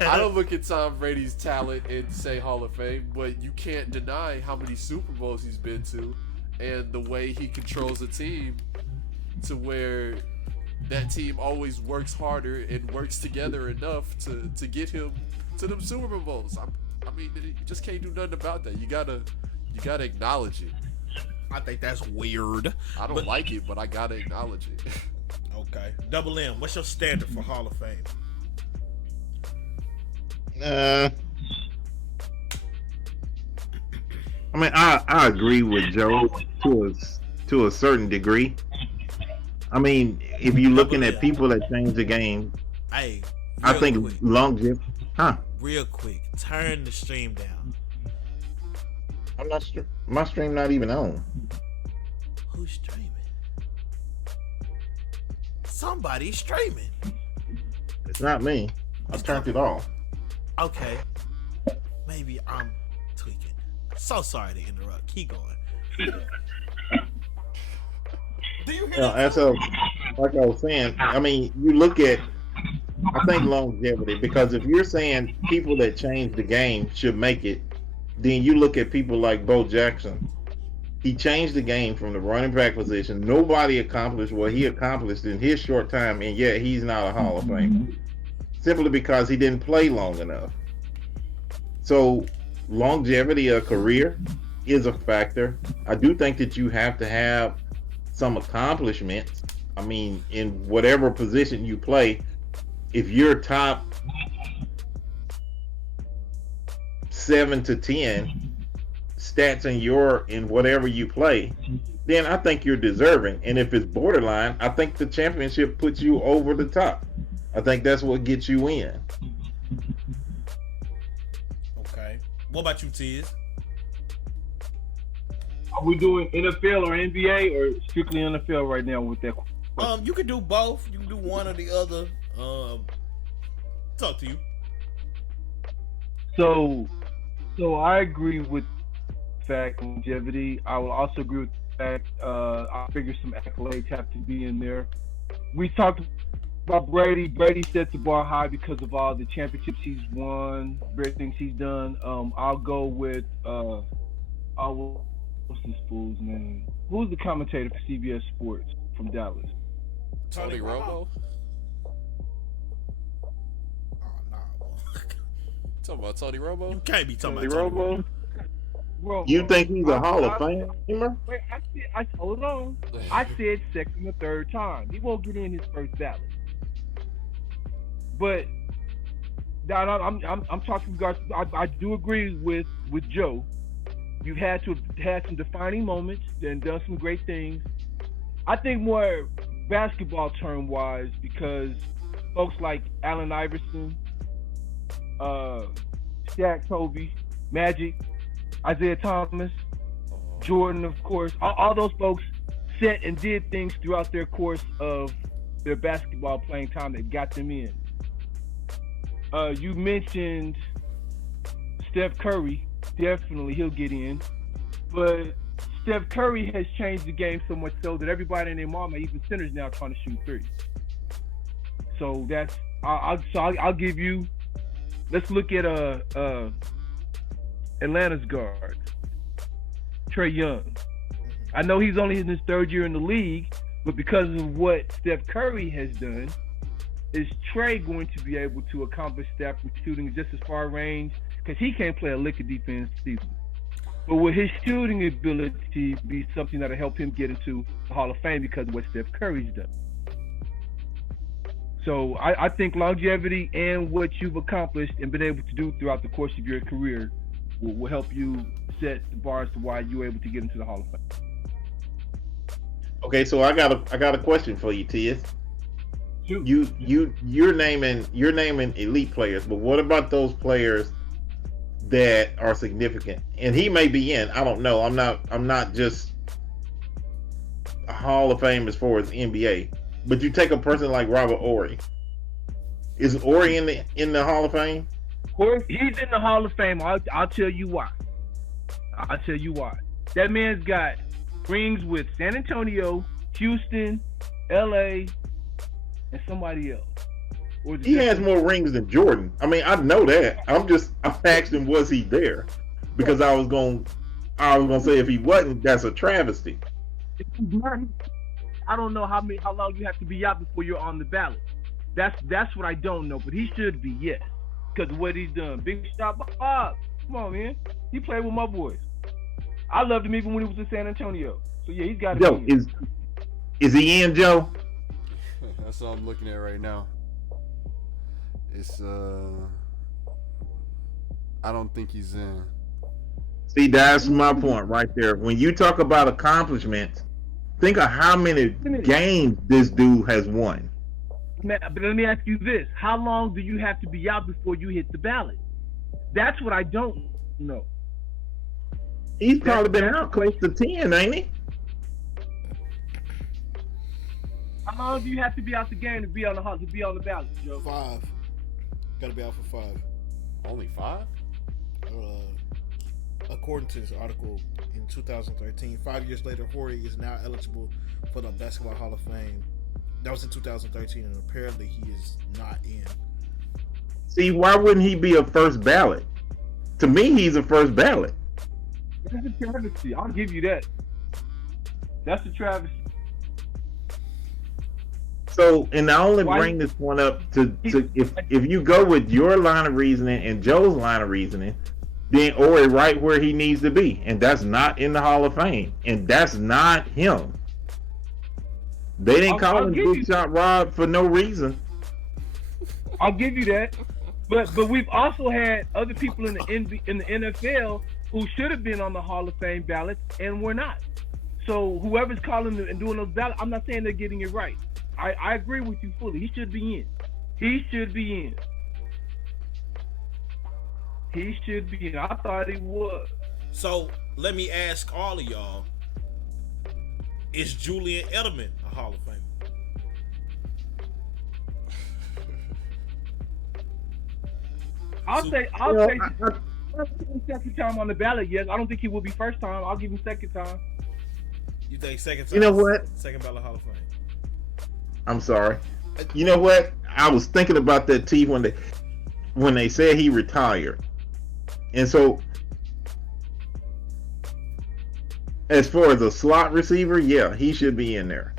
I don't look at Tom Brady's talent and say Hall of Fame, but you can't deny how many Super Bowls he's been to and the way he controls a team to where that team always works harder and works together enough to get him to them Super Bowls. I'm mean, you just can't do nothing about that. You gotta acknowledge it. I think that's weird. I don't like it, but I gotta acknowledge it. Okay. Double M, what's your standard for Hall of Fame? I mean, I agree with Joe to a certain degree. I mean, if you're looking at people that change the game, Hey, I think quick, longevity. real quick, turn the stream down. I'm not. My stream not even on. Who's streaming? Somebody's streaming. It's not me. I turned it off. Okay. Maybe I'm tweaking. So sorry to interrupt. Keep going. Do you hear that? And so, like I was saying, I mean, you look at, I think longevity, because if you're saying people that change the game should make it, then you look at people like Bo Jackson. He changed the game from the running back position. Nobody accomplished what he accomplished in his short time, and yet he's not a Hall of Famer. Simply because he didn't play long enough. So longevity of career is a factor. I do think that you have to have some accomplishments. I mean, in whatever position you play, if you're top 7 to 10 stats in whatever you play, then I think you're deserving. And if it's borderline, I think the championship puts you over the top. I think that's what gets you in. Okay. What about you, Tiz? Are we doing NFL or NBA or strictly NFL right now with that? You can do both. You can do one or the other. Talk to you. So I agree with the fact longevity. I will also agree with the fact I figure some accolades have to be in there. We talked about Brady. Brady set the bar high because of all the championships he's won, great things he's done. I'll go with what's this fool's name? Who's the commentator for CBS Sports from Dallas? Tony Romo? Oh, no. Talking about Tony Romo? You can't be talking Tony about Tony Romo? Bro, You think he's a Hall of Famer? Wait, I hold on. I said second or third time. He won't get in his first ballot. But I'm talking guys. I do agree with Joe. You've had to have had some defining moments and done some great things. I think more basketball term wise, because folks like Allen Iverson, Shaq, Kobe, Magic, Isaiah Thomas, Jordan, of course, all those folks set and did things throughout their course of their basketball playing time that got them in. You mentioned Steph Curry. Definitely he'll get in. But Steph Curry has changed the game so much so that everybody and their mama, even centers now, trying to shoot threes. So that's I'll give you. Let's look at Atlanta's guard, Trae Young. I know he's only in his third year in the league, but because of what Steph Curry has done, is Trae going to be able to accomplish that from shooting just as far range? Because he can't play a lick of defense either. But will his shooting ability be something that'll help him get into the Hall of Fame because of what Steph Curry's done? So I think longevity and what you've accomplished and been able to do throughout the course of your career will help you set the bar as to why you're able to get into the Hall of Fame. Okay, so I got a question for you, Tiz. You're naming elite players, but what about those players that are significant? And he may be in. I don't know. I'm not just a Hall of Fame as far as NBA. But you take a person like Robert Horry. Is Horry in the Hall of Fame? He's in the Hall of Fame. I'll tell you why. I'll tell you why. That man's got rings with San Antonio, Houston, LA, and somebody else. He has more rings than Jordan. I mean, I know that. I'm asking, was he there? Because I was gonna say if he wasn't, that's a travesty. I don't know how long you have to be out before you're on the ballot. That's what I don't know, but he should be, yes, because of what he's done. Big shot Bob, Come on, man. He played with my boys. I loved him even when he was in San Antonio. So yeah, he's got to Joe, be in. is he in, Joe? That's what I'm looking at right now. It's I don't think he's in. See, that's my point right there. When you talk about accomplishments, think of how many games this dude has won. But let me ask you this: how long do you have to be out before you hit the ballot? That's what I don't know. He's probably been out close to 10, ain't he? How long do you have to be out the game to be on the ballot, Joe? 5. Gotta be out for 5. Only 5? According to this article in 2013, 5 years later, Horry is now eligible for the Basketball Hall of Fame. That was in 2013, and apparently he is not in. See, why wouldn't he be a first ballot? To me, he's a first ballot. That's a travesty. I'll give you that. That's a travesty. So, and I only bring this one up to if you go with your line of reasoning and Joe's line of reasoning, then Horry right where he needs to be, and that's not in the Hall of Fame, and that's not him. They didn't call him Big Shot Rob for no reason. I'll give you that, but we've also had other people in the NFL who should have been on the Hall of Fame ballots and were not. So whoever's calling and doing those ballots, I'm not saying they're getting it right. I agree with you fully. He should be in. He should be in. He should be in. I thought he was. So let me ask all of y'all: is Julien Edlmen a Hall of Famer? I'll say second time on the ballot. Yes, I don't think he will be first time. I'll give him second time. You think second time? You know what? Second ballot Hall of Fame. I'm sorry. You know what? I was thinking about that T when they said he retired, and so as far as a slot receiver, yeah, he should be in there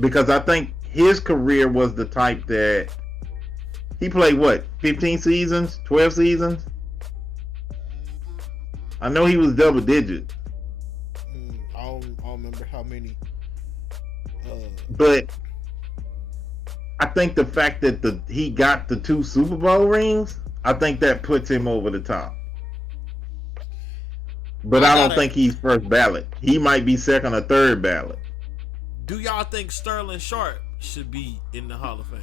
because I think his career was the type that he played 15 seasons, 12 seasons. I know he was double digit. I don't remember how many. But I think the fact that he got the 2 Super Bowl rings, I think that puts him over the top. But I don't think he's first ballot. He might be second or third ballot. Do y'all think Sterling Sharp should be in the Hall of Fame?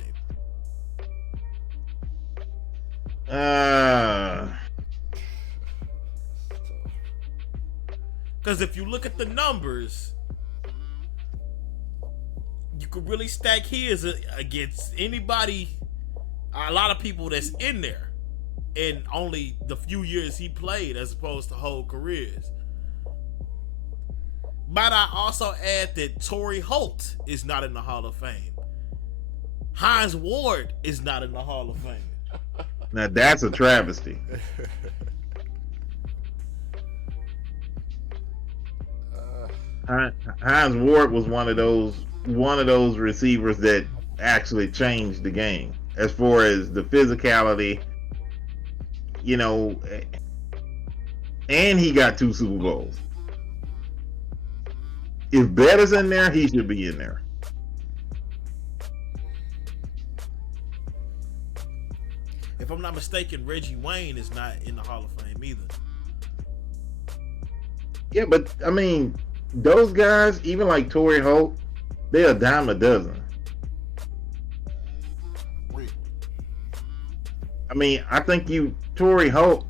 Because if you look at the numbers, you could really stack his against anybody, a lot of people that's in there in only the few years he played as opposed to whole careers. Might I also add that Torrey Holt is not in the Hall of Fame. Hines Ward is not in the Hall of Fame. Now that's a travesty. Hines Ward was one of those receivers that actually changed the game as far as the physicality, you know, and he got 2 Super Bowls. If Better's in there, he should be in there. If I'm not mistaken, Reggie Wayne is not in the Hall of Fame either. Yeah, but I mean, those guys, even like Torrey Holt, they're a dime a dozen. I mean, I think Torrey Holt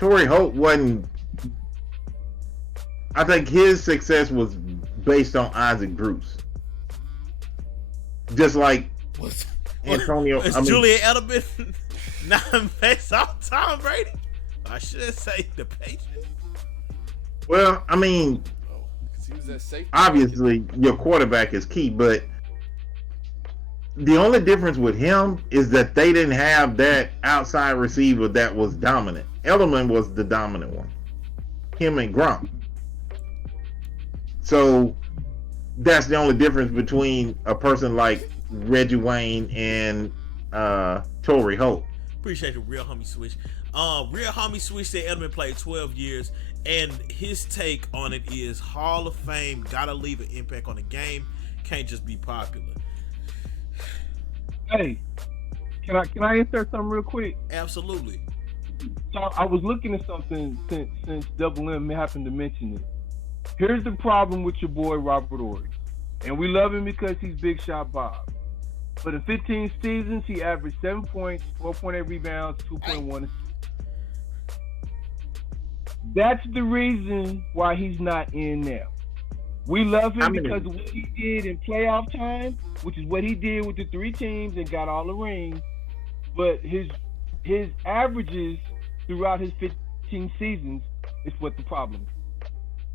wasn't. I think his success was based on Isaac Bruce. Just like Antonio. Julien Edlmen not based on Tom Brady? I should say the Patriots. Well, I mean, he was that safety. Obviously, your quarterback is key, but the only difference with him is that they didn't have that outside receiver that was dominant. Edlmen was the dominant one. Him and Gronk. So that's the only difference between a person like Reggie Wayne and Torrey Holt. Appreciate the real homie switch. Real homie switch said Edlmen played 12 years, and his take on it is Hall of Fame gotta leave an impact on the game. Can't just be popular. Hey, can I insert something real quick? Absolutely. So I was looking at something since Double M happened to mention it. Here's the problem with your boy Robert Ory, and we love him because he's Big Shot Bob. But in 15 seasons, he averaged 7 points, 4.8 rebounds, 2.1 assists. That's the reason why he's not in now. We love him because of what he did in playoff time, which is what he did with the 3 teams and got all the rings. But his averages throughout his 15 seasons is what the problem is.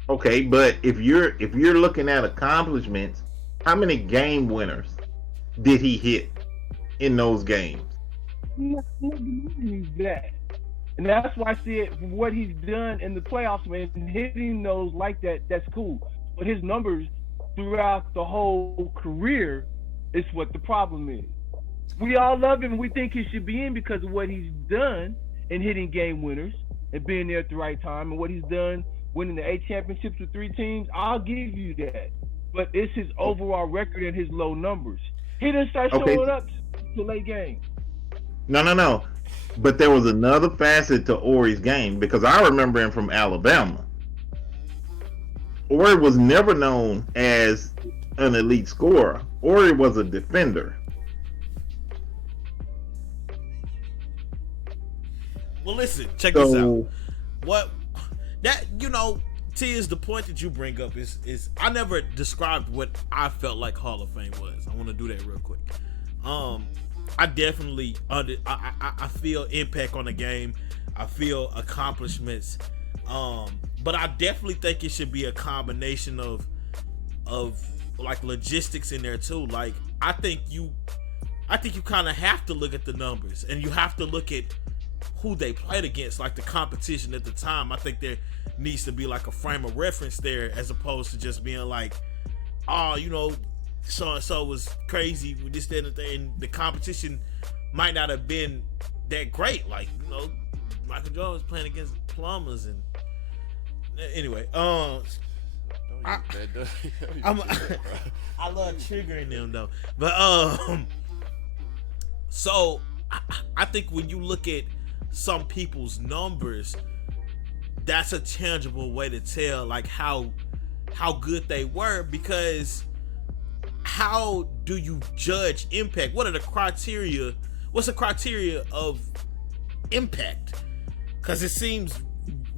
Okay, but if you're looking at accomplishments, how many game winners did he hit in those games? Not that. And that's why I said what he's done in the playoffs, man, hitting those like that, that's cool. But his numbers throughout the whole career is what the problem is. We all love him. We think he should be in because of what he's done in hitting game winners and being there at the right time, and what he's done winning the 8 championships with 3 teams. I'll give you that. But it's his overall record and his low numbers. He didn't start showing up to late game. No. But there was another facet to Ory's game, because I remember him from Alabama. Ory was never known as an elite scorer. Ory was a defender. Well, listen, check this out. What that Tiz, the point that you bring up is I never described what I felt like Hall of Fame was. I want to do that real quick. I definitely I feel impact on the game. I feel accomplishments. But I definitely think it should be a combination of like logistics in there too. Like I think you kind of have to look at the numbers, and you have to look at who they played against, like the competition at the time. I think there needs to be like a frame of reference there, as opposed to just being like, oh, so and so was crazy with this, that, and the thing. The competition might not have been that great. Like, Michael Jordan was playing against plumbers, and anyway, I love triggering them though. But so I think when you look at some people's numbers, that's a tangible way to tell like how good they were, because how do you judge impact? What are the criteria? What's the criteria of impact? Because it seems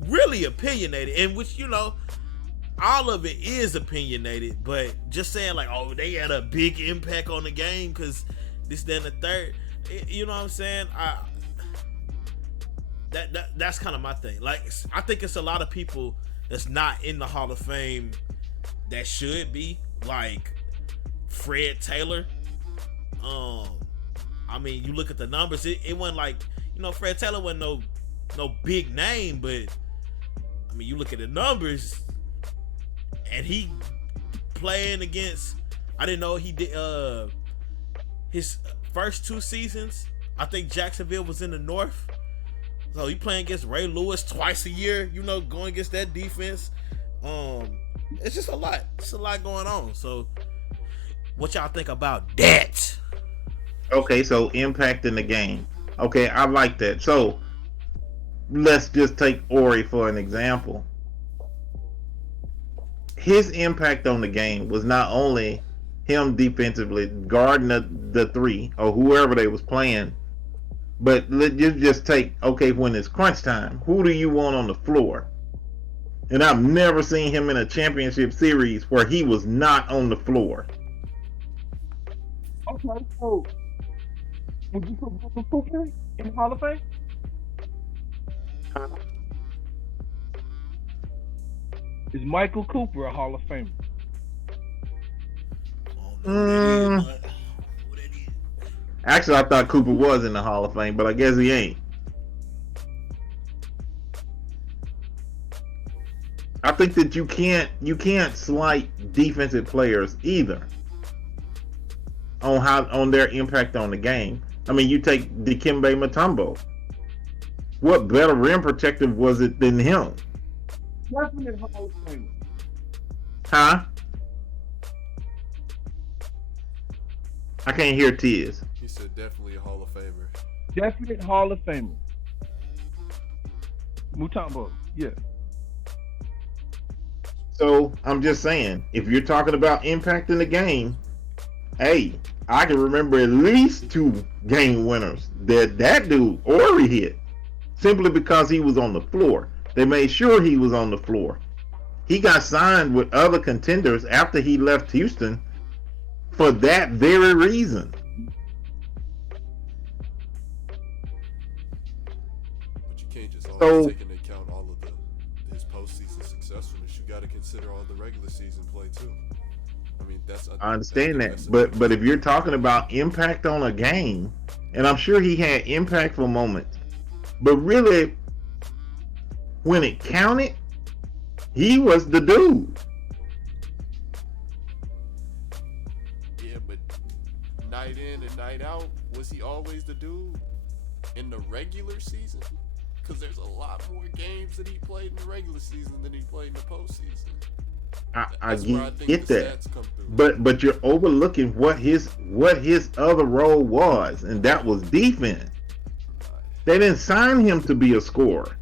really opinionated, and which all of it is opinionated, but just saying like, oh, they had a big impact on the game because this, then the third, you know what I'm saying? That's kind of my thing. Like, I think it's a lot of people that's not in the Hall of Fame that should be, like Fred Taylor. I mean, you look at the numbers, it wasn't like, Fred Taylor wasn't no big name, but I mean, you look at the numbers, and he playing against, I didn't know he did his first 2 seasons, I think Jacksonville was in the North. So he playing against Ray Lewis twice a year, going against that defense. It's just a lot. It's a lot going on. So what y'all think about that? Okay, so impact in the game. Okay, I like that. So let's just take Ory for an example. His impact on the game was not only him defensively guarding the 3 or whoever they was playing, but let's just take, okay, when it's crunch time, who do you want on the floor? And I've never seen him in a championship series where he was not on the floor. Okay, so would you put Michael Cooper in the Hall of Fame? Is Michael Cooper a Hall of Famer? Actually, I thought Cooper was in the Hall of Fame, but I guess he ain't. I think that you can't slight defensive players either on their impact on the game. I mean, you take Dikembe Mutombo. What better rim protector was it than him? Definite Hall of Famer. Huh? I can't hear Tiz. He said definitely a Hall of Famer. Definite Hall of Famer. Mutombo, yeah. So I'm just saying, if you're talking about impacting the game, hey, I can remember at least 2 game winners that dude Ori hit, simply because he was on the floor. They made sure he was on the floor. He got signed with other contenders after he left Houston for that very reason. But you can't just So- always take into account all of his postseason successfulness. You got to consider all the regular season play too. I mean, I understand that, but if you're talking about impact on a game, and I'm sure he had impactful moments, but really, when it counted, he was the dude. Yeah, but night in and night out, was he always the dude in the regular season? Because there's a lot more games that he played in the regular season than he played in the postseason. I That's where I think get the that, stats come through. but you're overlooking what his other role was, and that was defense. They didn't sign him to be a scorer.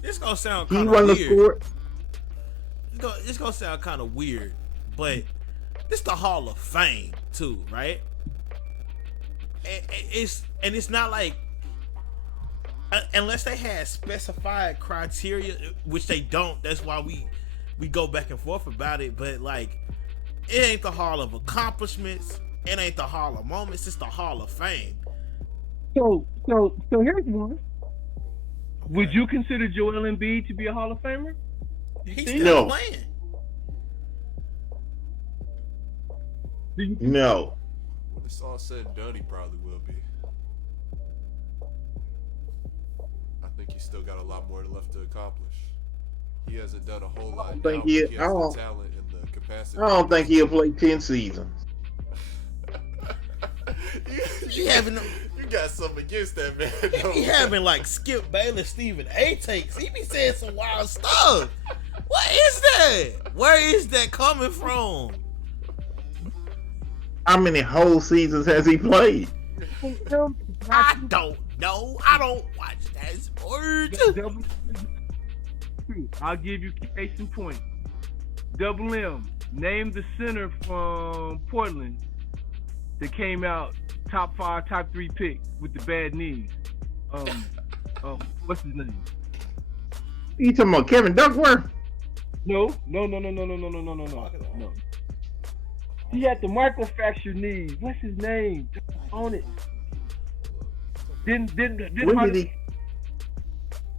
This gonna sound He kind of wasn't a weird. scorer. It's gonna sound kind of weird, but this the Hall of Fame too, right? And it's not like unless they had specified criteria, which they don't. That's why we go back and forth about it. But like, it ain't the Hall of Accomplishments. It ain't the Hall of Moments. It's the Hall of Fame. So here's one. Would you consider Joel Embiid to be a Hall of Famer? He's See? still No. playing. No. When it's all said and done, he probably will be. I think he's still got a lot more left to accomplish. He hasn't done a whole lot. think now, he- but he I has the don't- talent and the capacity. I don't think he'll play 10 seasons. He having You got something against that man. though. he having like Skip Bayless, Stephen A takes. He be saying some wild stuff. What is that? Where is that coming from? How many whole seasons has he played? I don't know. I don't watch that sport. I'll give you case in point. Double M, name the center from Portland that came out top 5, top 3 pick with the bad knees. What's his name? You talking about Kevin Duckworth? No. He had the microfracture knees. What's his name? On it. Didn't When did he?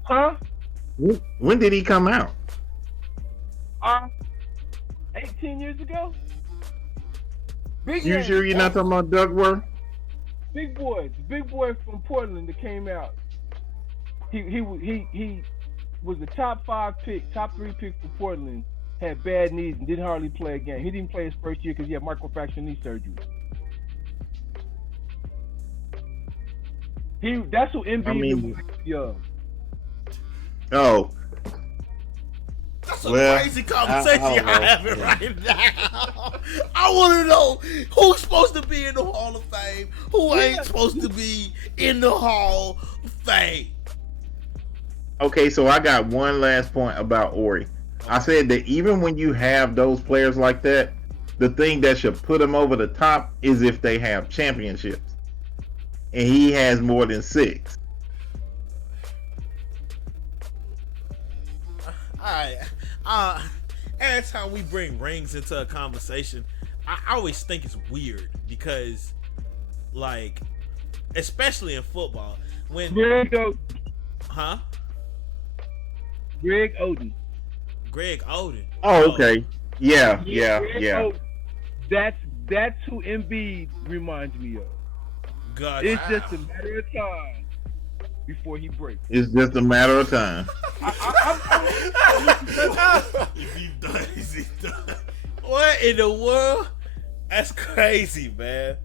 Huh? When did he come out? 18 years ago. Big You man. sure you're not talking about Duckworth? Big boy, the big boy from Portland that came out. He was the top 5 pick, top 3 pick for Portland. Had bad knees and didn't hardly play a game. He didn't play his first year because he had microfracture knee surgery. That's who Embiid I mean- reminds me of. Oh, That's a Well, crazy conversation I y'all don't know. having right now. I want to know who's supposed to be in the Hall of Fame, who ain't supposed to be in the Hall of Fame. okay. So I got one last point about Ori. I said that even when you have those players like that, the thing that should put them over the top is if they have championships, and he has more than 6. Alright, every time we bring rings into a conversation, I always think it's weird because, like, especially in football, when Greg Oden. Greg Oden. Oh, okay. Yeah. Greg Oden. That's who Embiid reminds me of. God, It's just a matter of time before he breaks. It's just a matter of time. if he does, he does. What in the world? That's crazy, man.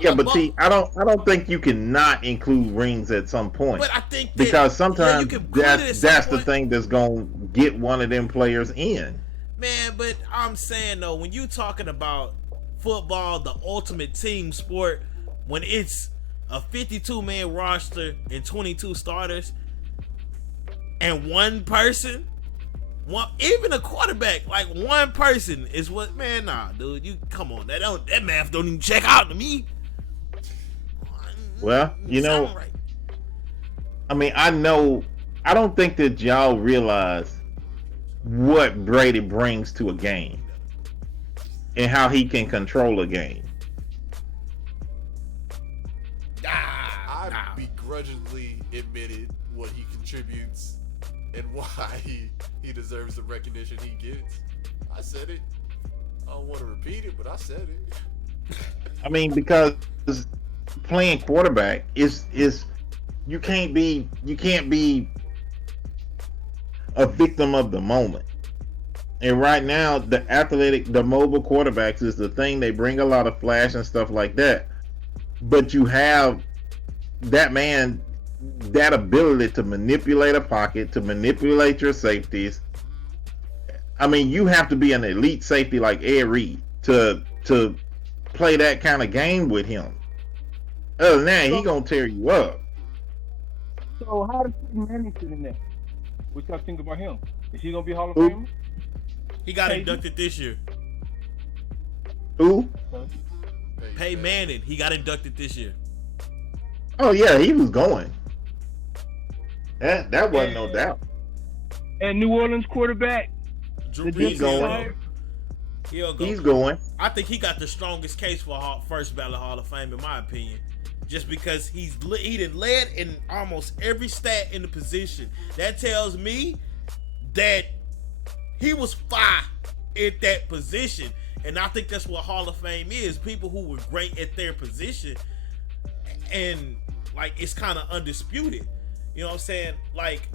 Yeah, but see, I don't think you can not include rings at some point. But I think that, because sometimes you can put it at some that's the point. thing that's gonna get one of them players in. Man, but I'm saying though, when you talking about football, the ultimate team sport, when it's a 52-man roster and 22 starters, and one person, even a quarterback, like one person is what, man, nah, dude, you come on, that math don't even check out to me. Well, you know, Right. I mean, I don't think that y'all realize what Brady brings to a game and how he can control a game. I begrudgingly admitted what he contributes and why he deserves the recognition he gets. I said it. I don't want to repeat it, but I said it. I mean, because playing quarterback is you can't be a victim of the moment. And right now, the mobile quarterbacks is the thing. They bring a lot of flash and stuff like that. But you have that ability to manipulate a pocket, to manipulate your safeties. I mean, you have to be an elite safety like Ed Reed to play that kind of game with him. Other than that, he gonna tear you up. So how does Peyton Manning fit in there? What y'all think about him? Is he gonna be Hall of Who? Famer? He got Peyton? inducted this year. Who? Peyton Manning, he got inducted this year. Oh yeah, he was going. That wasn't no doubt. And New Orleans quarterback. Drew The Brees, He's going. He'll go. He's going. I think he got the strongest case for first ballot Hall of Fame, in my opinion. Just because he done led in almost every stat in the position. That tells me that he was fire at that position. And I think that's what Hall of Fame is. People who were great at their position. And, like, it's kind of undisputed. You know what I'm saying? Like,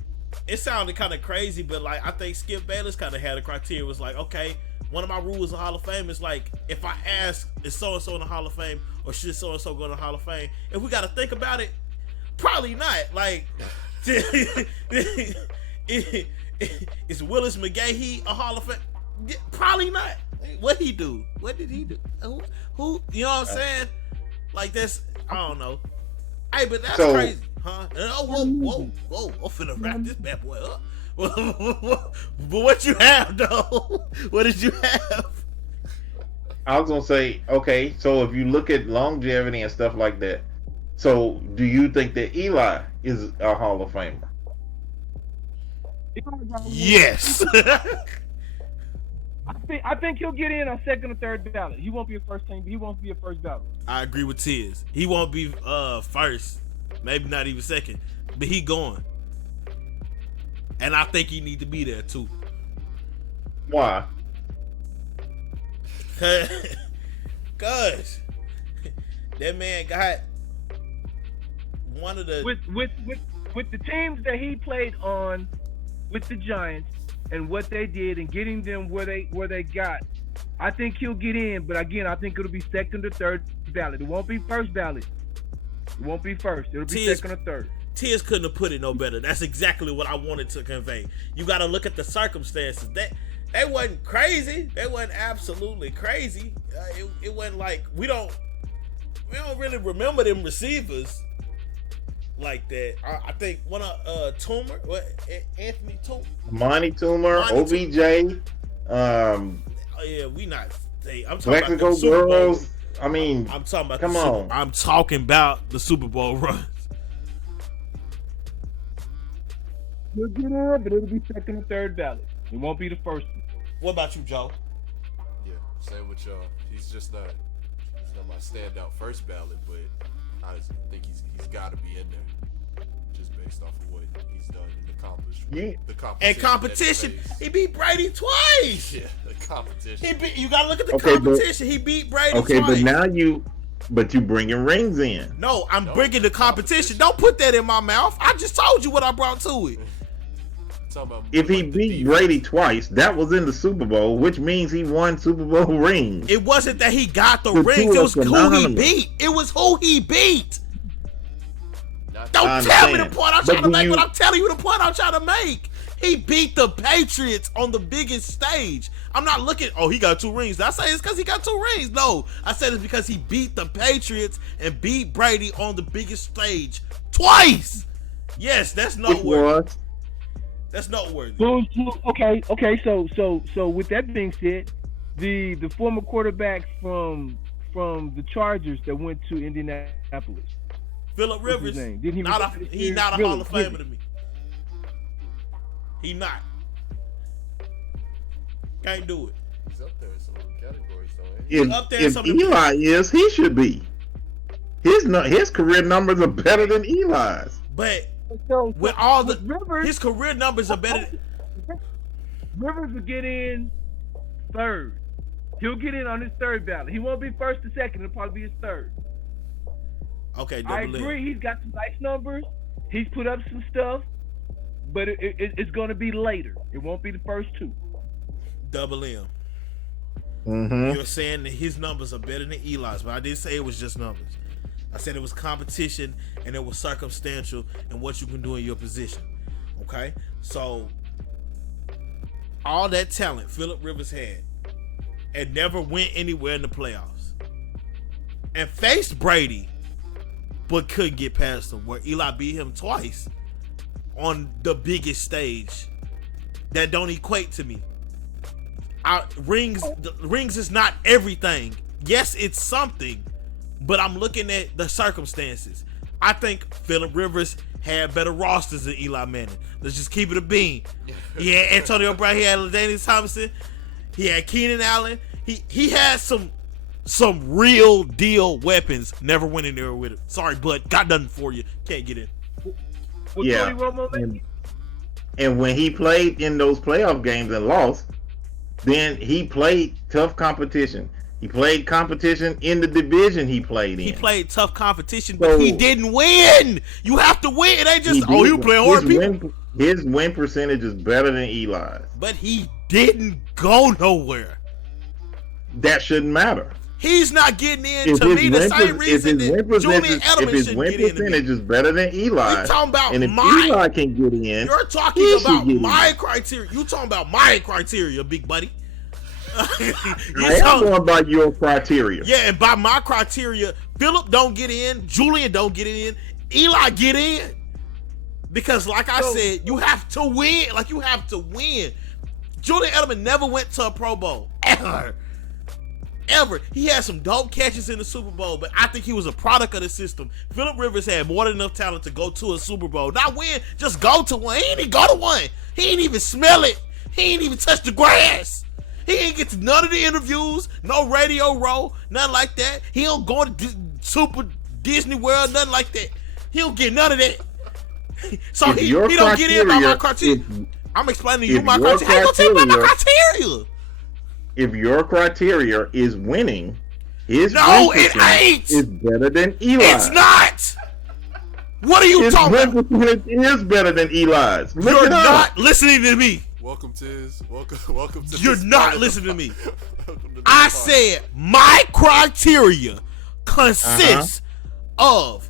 it sounded kind of crazy, but, like, I think Skip Bayless kind of had a criteria. It was like, okay, one of my rules in Hall of Fame is, like, if I ask, is so-and-so in the Hall of Fame, or should so-and-so go to the Hall of Fame? If we got to think about it, probably not. Like, is Willis McGahee a Hall of Fame? Probably not. What'd he do? What did he do? Who? You know what I'm saying? Like, that's, I don't know. Hey, but that's crazy, huh? Whoa. I'm finna wrap this bad boy up. But what you have, though? What did you have? I was gonna say, okay, so if you look at longevity and stuff like that, so do you think that Eli is a Hall of Famer? Yes. I think he'll get in on second or third ballot. He won't be a first team, but he won't be a first ballot. I agree with Tiz. He won't be first, maybe not even second, but he going. And I think he need to be there too. Why? Cause that man got one of the with the teams that he played on with the Giants and what they did and getting them where they got. I think he'll get in, but again, I think it'll be second or third ballot. It won't be first ballot. It won't be first. It'll be second or third. Tiz couldn't have put it no better. That's exactly what I wanted to convey. You got to look at the circumstances. They wasn't crazy. They wasn't absolutely crazy. It wasn't like we don't really remember them receivers like that. I think one of Toomer, Anthony Toomer, Monty Toomer, OBJ, oh yeah, we not. I'm talking Mexico about the Super Bowl. girls. I mean, I'm talking about. Come the on. I'm talking about the Super Bowl runs. He'll get in, but it'll be second or third ballot. It won't be the first one. What about you, Joe? Yeah, same with y'all. He's not my standout first ballot, but I just think he's got to be in there, just based off of what he's done and accomplished. Yeah. The And competition. competition, he beat Brady twice. Yeah, the competition. You gotta look at the Okay, competition. He beat Brady okay, twice. but now you bringing rings in. No, I'm bringing the competition. Don't put that in my mouth. I just told you what I brought to it. If he beat Brady twice, that was in the Super Bowl, which means he won Super Bowl rings. It wasn't that he got the rings. It was who he beat. It was who he beat. Don't tell me the point I'm trying to make, but I'm telling you the point I'm trying to make. He beat the Patriots on the biggest stage. I'm not looking, oh, he got 2 rings. Did I say it's because he got 2 rings? No. I said it's because he beat the Patriots and beat Brady on the biggest stage twice. Yes, that's noteworthy. That's noteworthy. Okay. So with that being said, the former quarterback from the Chargers that went to Indianapolis, Phillip Rivers. He's not a Hall of Famer to me. He not. Can't do it. He's up there in some categories, though. If Eli is, he should be. His career numbers are better than Eli's. But so with all the Rivers, his career numbers are better. Rivers will get in third. He'll get in on his third ballot. He won't be first or second. It'll probably be his third. Okay, I agree. He's got some nice numbers. He's put up some stuff, but it's going to be later. It won't be the first 2. Double M. Mm-hmm. You're saying that his numbers are better than Eli's, but I didn't say it was just numbers. I said it was competition and it was circumstantial and what you can do in your position. Okay? So, all that talent Phillip Rivers had and never went anywhere in the playoffs and faced Brady but couldn't get past him, where Eli beat him twice on the biggest stage. That don't equate to me. Rings is not everything. Yes, it's something, but I'm looking at the circumstances. I think Phillip Rivers had better rosters than Eli Manning. Let's just keep it a bean. He had Antonio Brown, he had LaDainian Thompson, he had Keenan Allen. He had some real deal weapons. Never went in there with it. Sorry, bud, got nothing for you. Can't get in. Yeah. And when he played in those playoff games and lost, then he played tough competition. He played competition in the division he played in. He played tough competition, but he didn't win. You have to win. It ain't just, he playing hard people. His win percentage is better than Eli's. But he didn't go nowhere. That shouldn't matter. He's not getting in to me the same reason that Julien Edlmen shouldn't get in. If his win percentage is better than Eli, you're talking about and if Eli can get in, you're talking about my criteria. You talking about my criteria, big buddy. I am going by your criteria. Yeah, and by my criteria, Phillip don't get in, Julien don't get in, Eli get in. Because like I said, you have to win. Like you have to win. Julien Edlmen never went to a Pro Bowl. Ever. He had some dope catches in the Super Bowl, but I think he was a product of the system. Phillip Rivers had more than enough talent to go to a Super Bowl. Not win, just go to one. He ain't even go to one. He ain't even smell it. He ain't even touch the grass. He ain't get to none of the interviews, no radio row, nothing like that. He don't go to Super Disney World, nothing like that. He don't get none of that. So he don't get in by my criteria. I'm explaining to you my criteria. How you gonna take by my criteria? If your criteria is winning, his it ain't. Is better than Eli. It's not. What are you talking about? It is better than Eli's. You're not listening to me. Welcome to You're not listening to me. I said my criteria consists of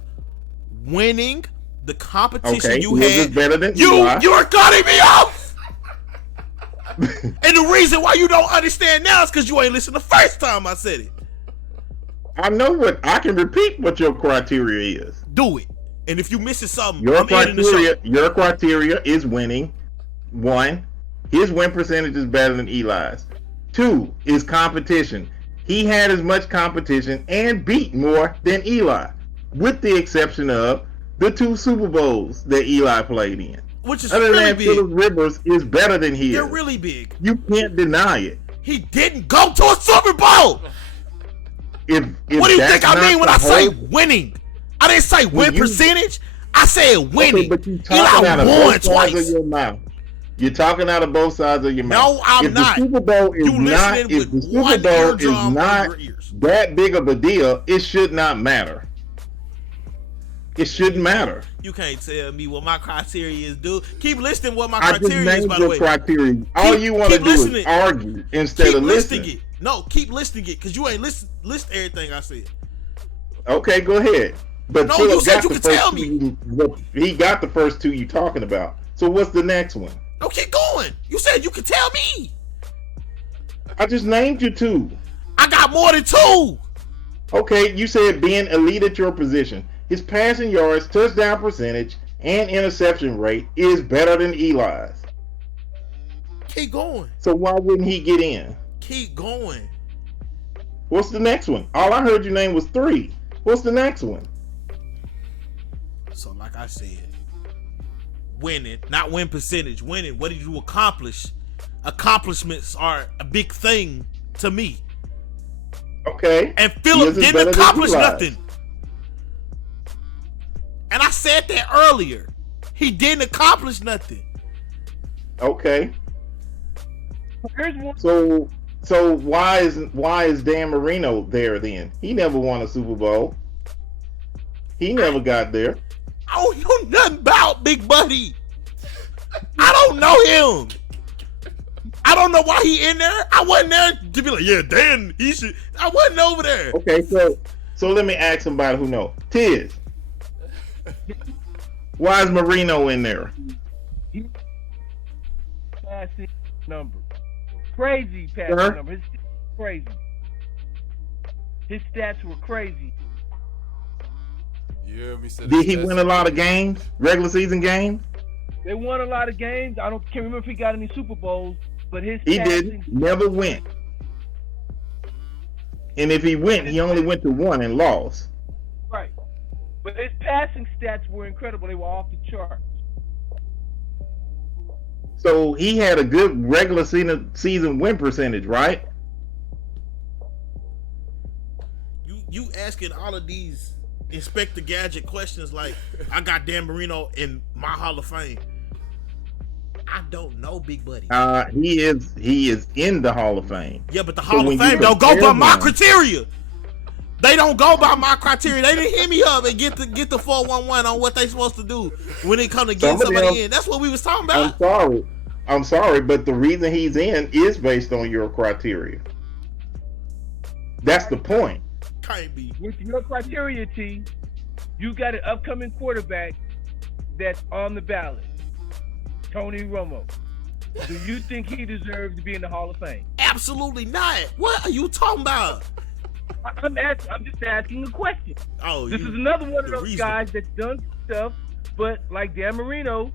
winning the competition you had. Better than Eli. You're cutting me off. And the reason why you don't understand now is because you ain't listened the first time I said it. I know I can repeat what your criteria is. Do it. And if you missing something, your criteria is winning. 1, his win percentage is better than Eli's. 2 is competition. He had as much competition and beat more than Eli, with the exception of the 2 Super Bowls that Eli played in. Which is other really than big. Phillip Rivers is better than he is. They're really big. You can't deny it. He didn't go to a Super Bowl. If what do you think I mean when I say winning? I didn't say win percentage. I said winning. Okay, but you talking out of both sides of your mouth. You're talking out of both sides of your mouth. No, I'm not. The Super Bowl is not. If the Super Bowl is not that big of a deal, it should not matter. It shouldn't matter. You can't tell me what my criteria is, dude. Keep listing what my I just criteria is, named by the your way. criteria. All you want to keep do is listening. argue instead Keep of listing listening. it. No, keep listing it, because you ain't list everything I said. Okay, go ahead. But No, Phillip you said got you the could first tell two he got the first two you talking about. So what's the next one? No, keep going. You said you could tell me. I just named you two. I got more than two. Okay, you said being elite at your position. His passing yards, touchdown percentage, and interception rate is better than Eli's. Keep going. So why wouldn't he get in? Keep going. What's the next one? All I heard you name was 3. What's the next one? So like I said, winning, not win percentage, winning. What did you accomplish? Accomplishments are a big thing to me. Okay. And Phillip His is better didn't than accomplish Eli's. nothing. And I said that earlier. He didn't accomplish nothing. Okay. Here's one. So why is Dan Marino there then? He never won a Super Bowl. He never got there. I don't know nothing about Big Buddy. I don't know him. I don't know why he in there. I wasn't there to be like, yeah, Dan, he should. I wasn't over there. Okay, so let me ask somebody who knows. Tiz, why is Marino in there? Passing number. Crazy passing Sir? number. His crazy. His stats were crazy. You hear me say Did he win a lot of games? Regular season games? They won a lot of games. Can't remember if he got any Super Bowls, but his He passing, didn't. Never went. And if he went, he only went to one and lost. right. But his passing stats were incredible. They were off the charts. So he had a good regular season win percentage, right? You asking all of these Inspector Gadget questions like I got Dan Marino in my Hall of Fame. I don't know, Big Buddy. He is in the Hall of Fame. Yeah, but the So Hall when of Fame you don't go by compare my them- criteria. They don't go by my criteria. They didn't hit me up and get the 411 on what they supposed to do when it come to get Some of somebody them- in. That's what we was talking about. I'm sorry, but the reason he's in is based on your criteria. That's the point. Can't be. With your criteria, T, you got an upcoming quarterback that's on the ballot, Tony Romo. Do you think he deserves to be in the Hall of Fame? Absolutely not. What are you talking about? I'm just asking a question. Oh, This is another one of the those reason. guys that's done stuff, but like Dan Marino,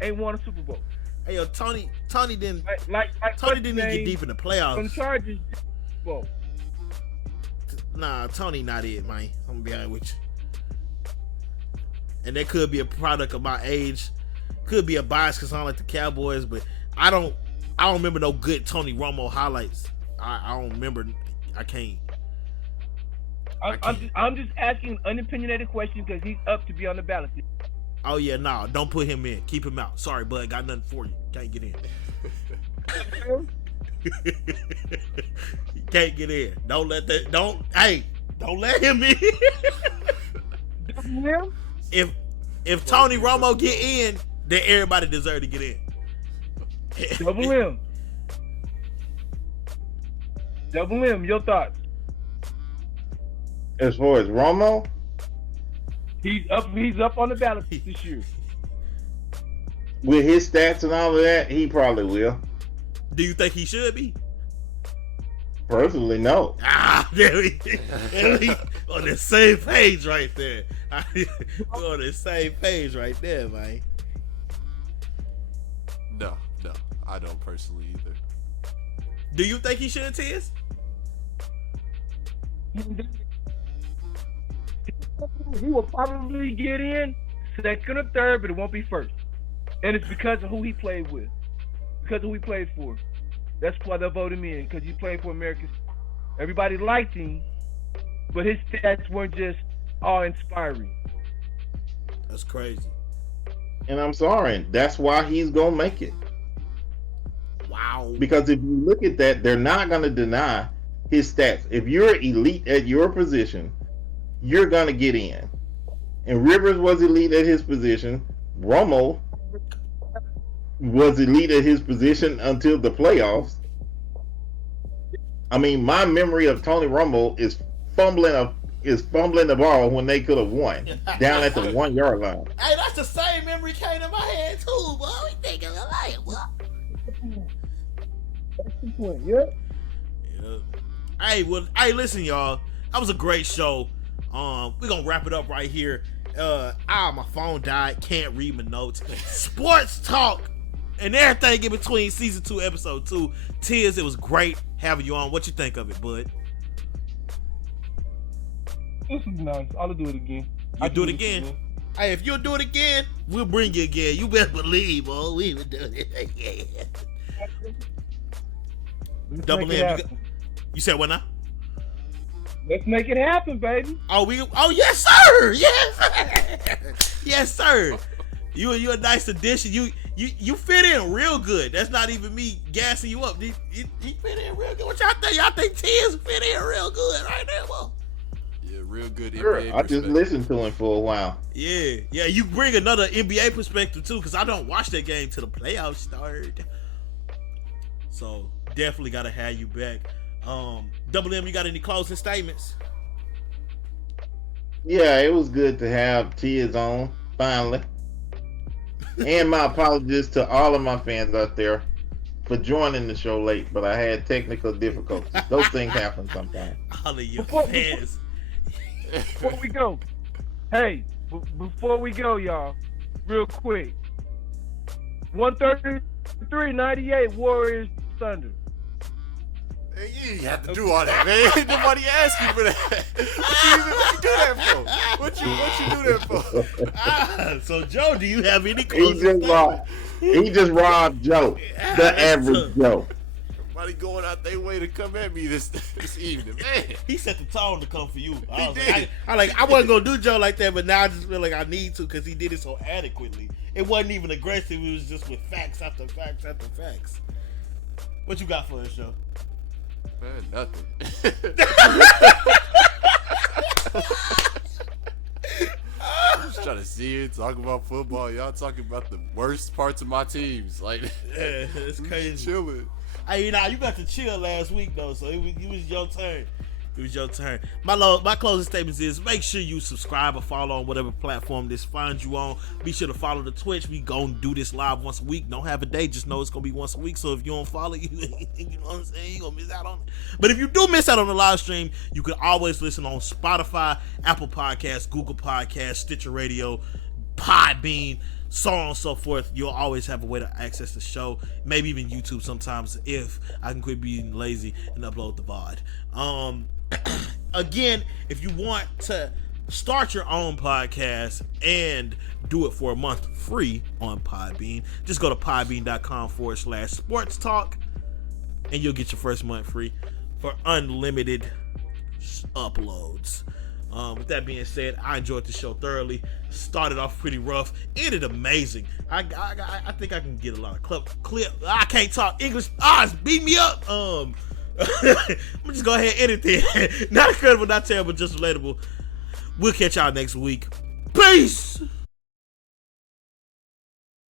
ain't won a Super Bowl. Hey, yo, Tony didn't. Like Tony didn't even get deep in the from playoffs. Chargers. Well, Nah, Tony not it, man. I'm gonna be honest with you. And that could be a product of my age. Could be a bias because I don't like the Cowboys, but I don't remember no good Tony Romo highlights. I don't remember. I can't. I'm just asking an unopinionated question because he's up to be on the ballot. Oh yeah, nah, don't put him in. Keep him out. Sorry, bud, got nothing for you. Can't get in. You can't get in. Don't let him in. If Tony Romo get in, then everybody deserve to get in. Double M. Double M, your thoughts? As far as Romo, He's up on the ballot this year. with his stats and all of that, he probably will. Do you think he should be? Personally, no. There we on the same page right there. We're on the same page right there, man. No, I don't personally either. Do you think he should, Tiz? He will probably get in second or third, but it won't be first. And it's because of who he played with, because of who he played for. That's why they'll vote him in, because he played for America. Everybody liked him, but his stats weren't just awe-inspiring. That's crazy. And I'm sorry, that's why he's gonna make it. Wow. Because if you look at that, they're not gonna deny his stats. If you're elite at your position, you're gonna get in. And Rivers was elite at his position. Romo was elite at his position until the playoffs. I mean, my memory of Tony Romo is fumbling the ball when they could have won down at the 1 yard line. Hey, that's the same memory came to my head too, boy. We thinking alike, boy. That's the point, yeah. Hey, listen, y'all. That was a great show. We're gonna wrap it up right here. My phone died. Can't read my notes. Sports talk and everything in between season 2, episode 2. Tiz, it was great having you on. What you think of it, bud? This is nice. I'll do it again. You do it again. Hey, if you'll do it again, we'll bring you again. You better believe, boy. We will do it again. Double M. You said what now? Let's make it happen, baby. Oh, yes, sir. Yes, sir. Yes, sir. You a nice addition. You fit in real good. That's not even me gassing you up. You fit in real good. What y'all think? Y'all think Tiz fit in real good right there, boy? Yeah, real good Sure, NBA I just listened to him for a while. Yeah. You bring another NBA perspective too, because I don't watch that game till the playoffs start. So definitely gotta have you back. Double M, you got any closing statements? Yeah, it was good to have Tiz on finally. And my apologies to all of my fans out there for joining the show late, but I had technical difficulties. Those things happen sometimes. All of your fans. Before we go, before we go, y'all, real quick. 133-98 Warriors Thunder. Hey, you didn't have to do all that, man. Nobody asked you for that. What you do that for? What you do that for? So Joe, do you have any closing statements? He just robbed Joe, the average Joe. Somebody going out their way to come at me this evening, man. He set the tone to come for you. I did. I wasn't gonna do Joe like that, but now I just feel like I need to because he did it so adequately. It wasn't even aggressive. It was just with facts after facts after facts. What you got for us, Joe? Man, nothing. I'm just trying to see you talk about football. Y'all talking about the worst parts of my teams. Like, Yeah, it's crazy. Chilling. Hey, you got to chill last week though, so it was your turn. It was your turn. My closing statements is make sure you subscribe or follow on whatever platform this finds you on. Be sure to follow the Twitch. We gonna do this live once a week. Don't have a day, just know it's gonna be once a week. So if you don't follow, you know what I'm saying, you gonna miss out on it. But if you do miss out on the live stream, you can always listen on Spotify, Apple Podcasts, Google Podcasts, Stitcher Radio, Podbean, so on and so forth. You'll always have a way to access the show. Maybe even YouTube sometimes if I can quit being lazy and upload the VOD. Again, if you want to start your own podcast and do it for a month free on Podbean, just go to podbean.com/sports talk and you'll get your first month free for unlimited uploads. With that being said, I enjoyed the show thoroughly. Started off pretty rough, ended amazing. I think I can get a lot of clip. I can't talk English. It's beat me up. I'm just go ahead and edit it. Not incredible, not terrible, just relatable. We'll catch y'all next week. Peace.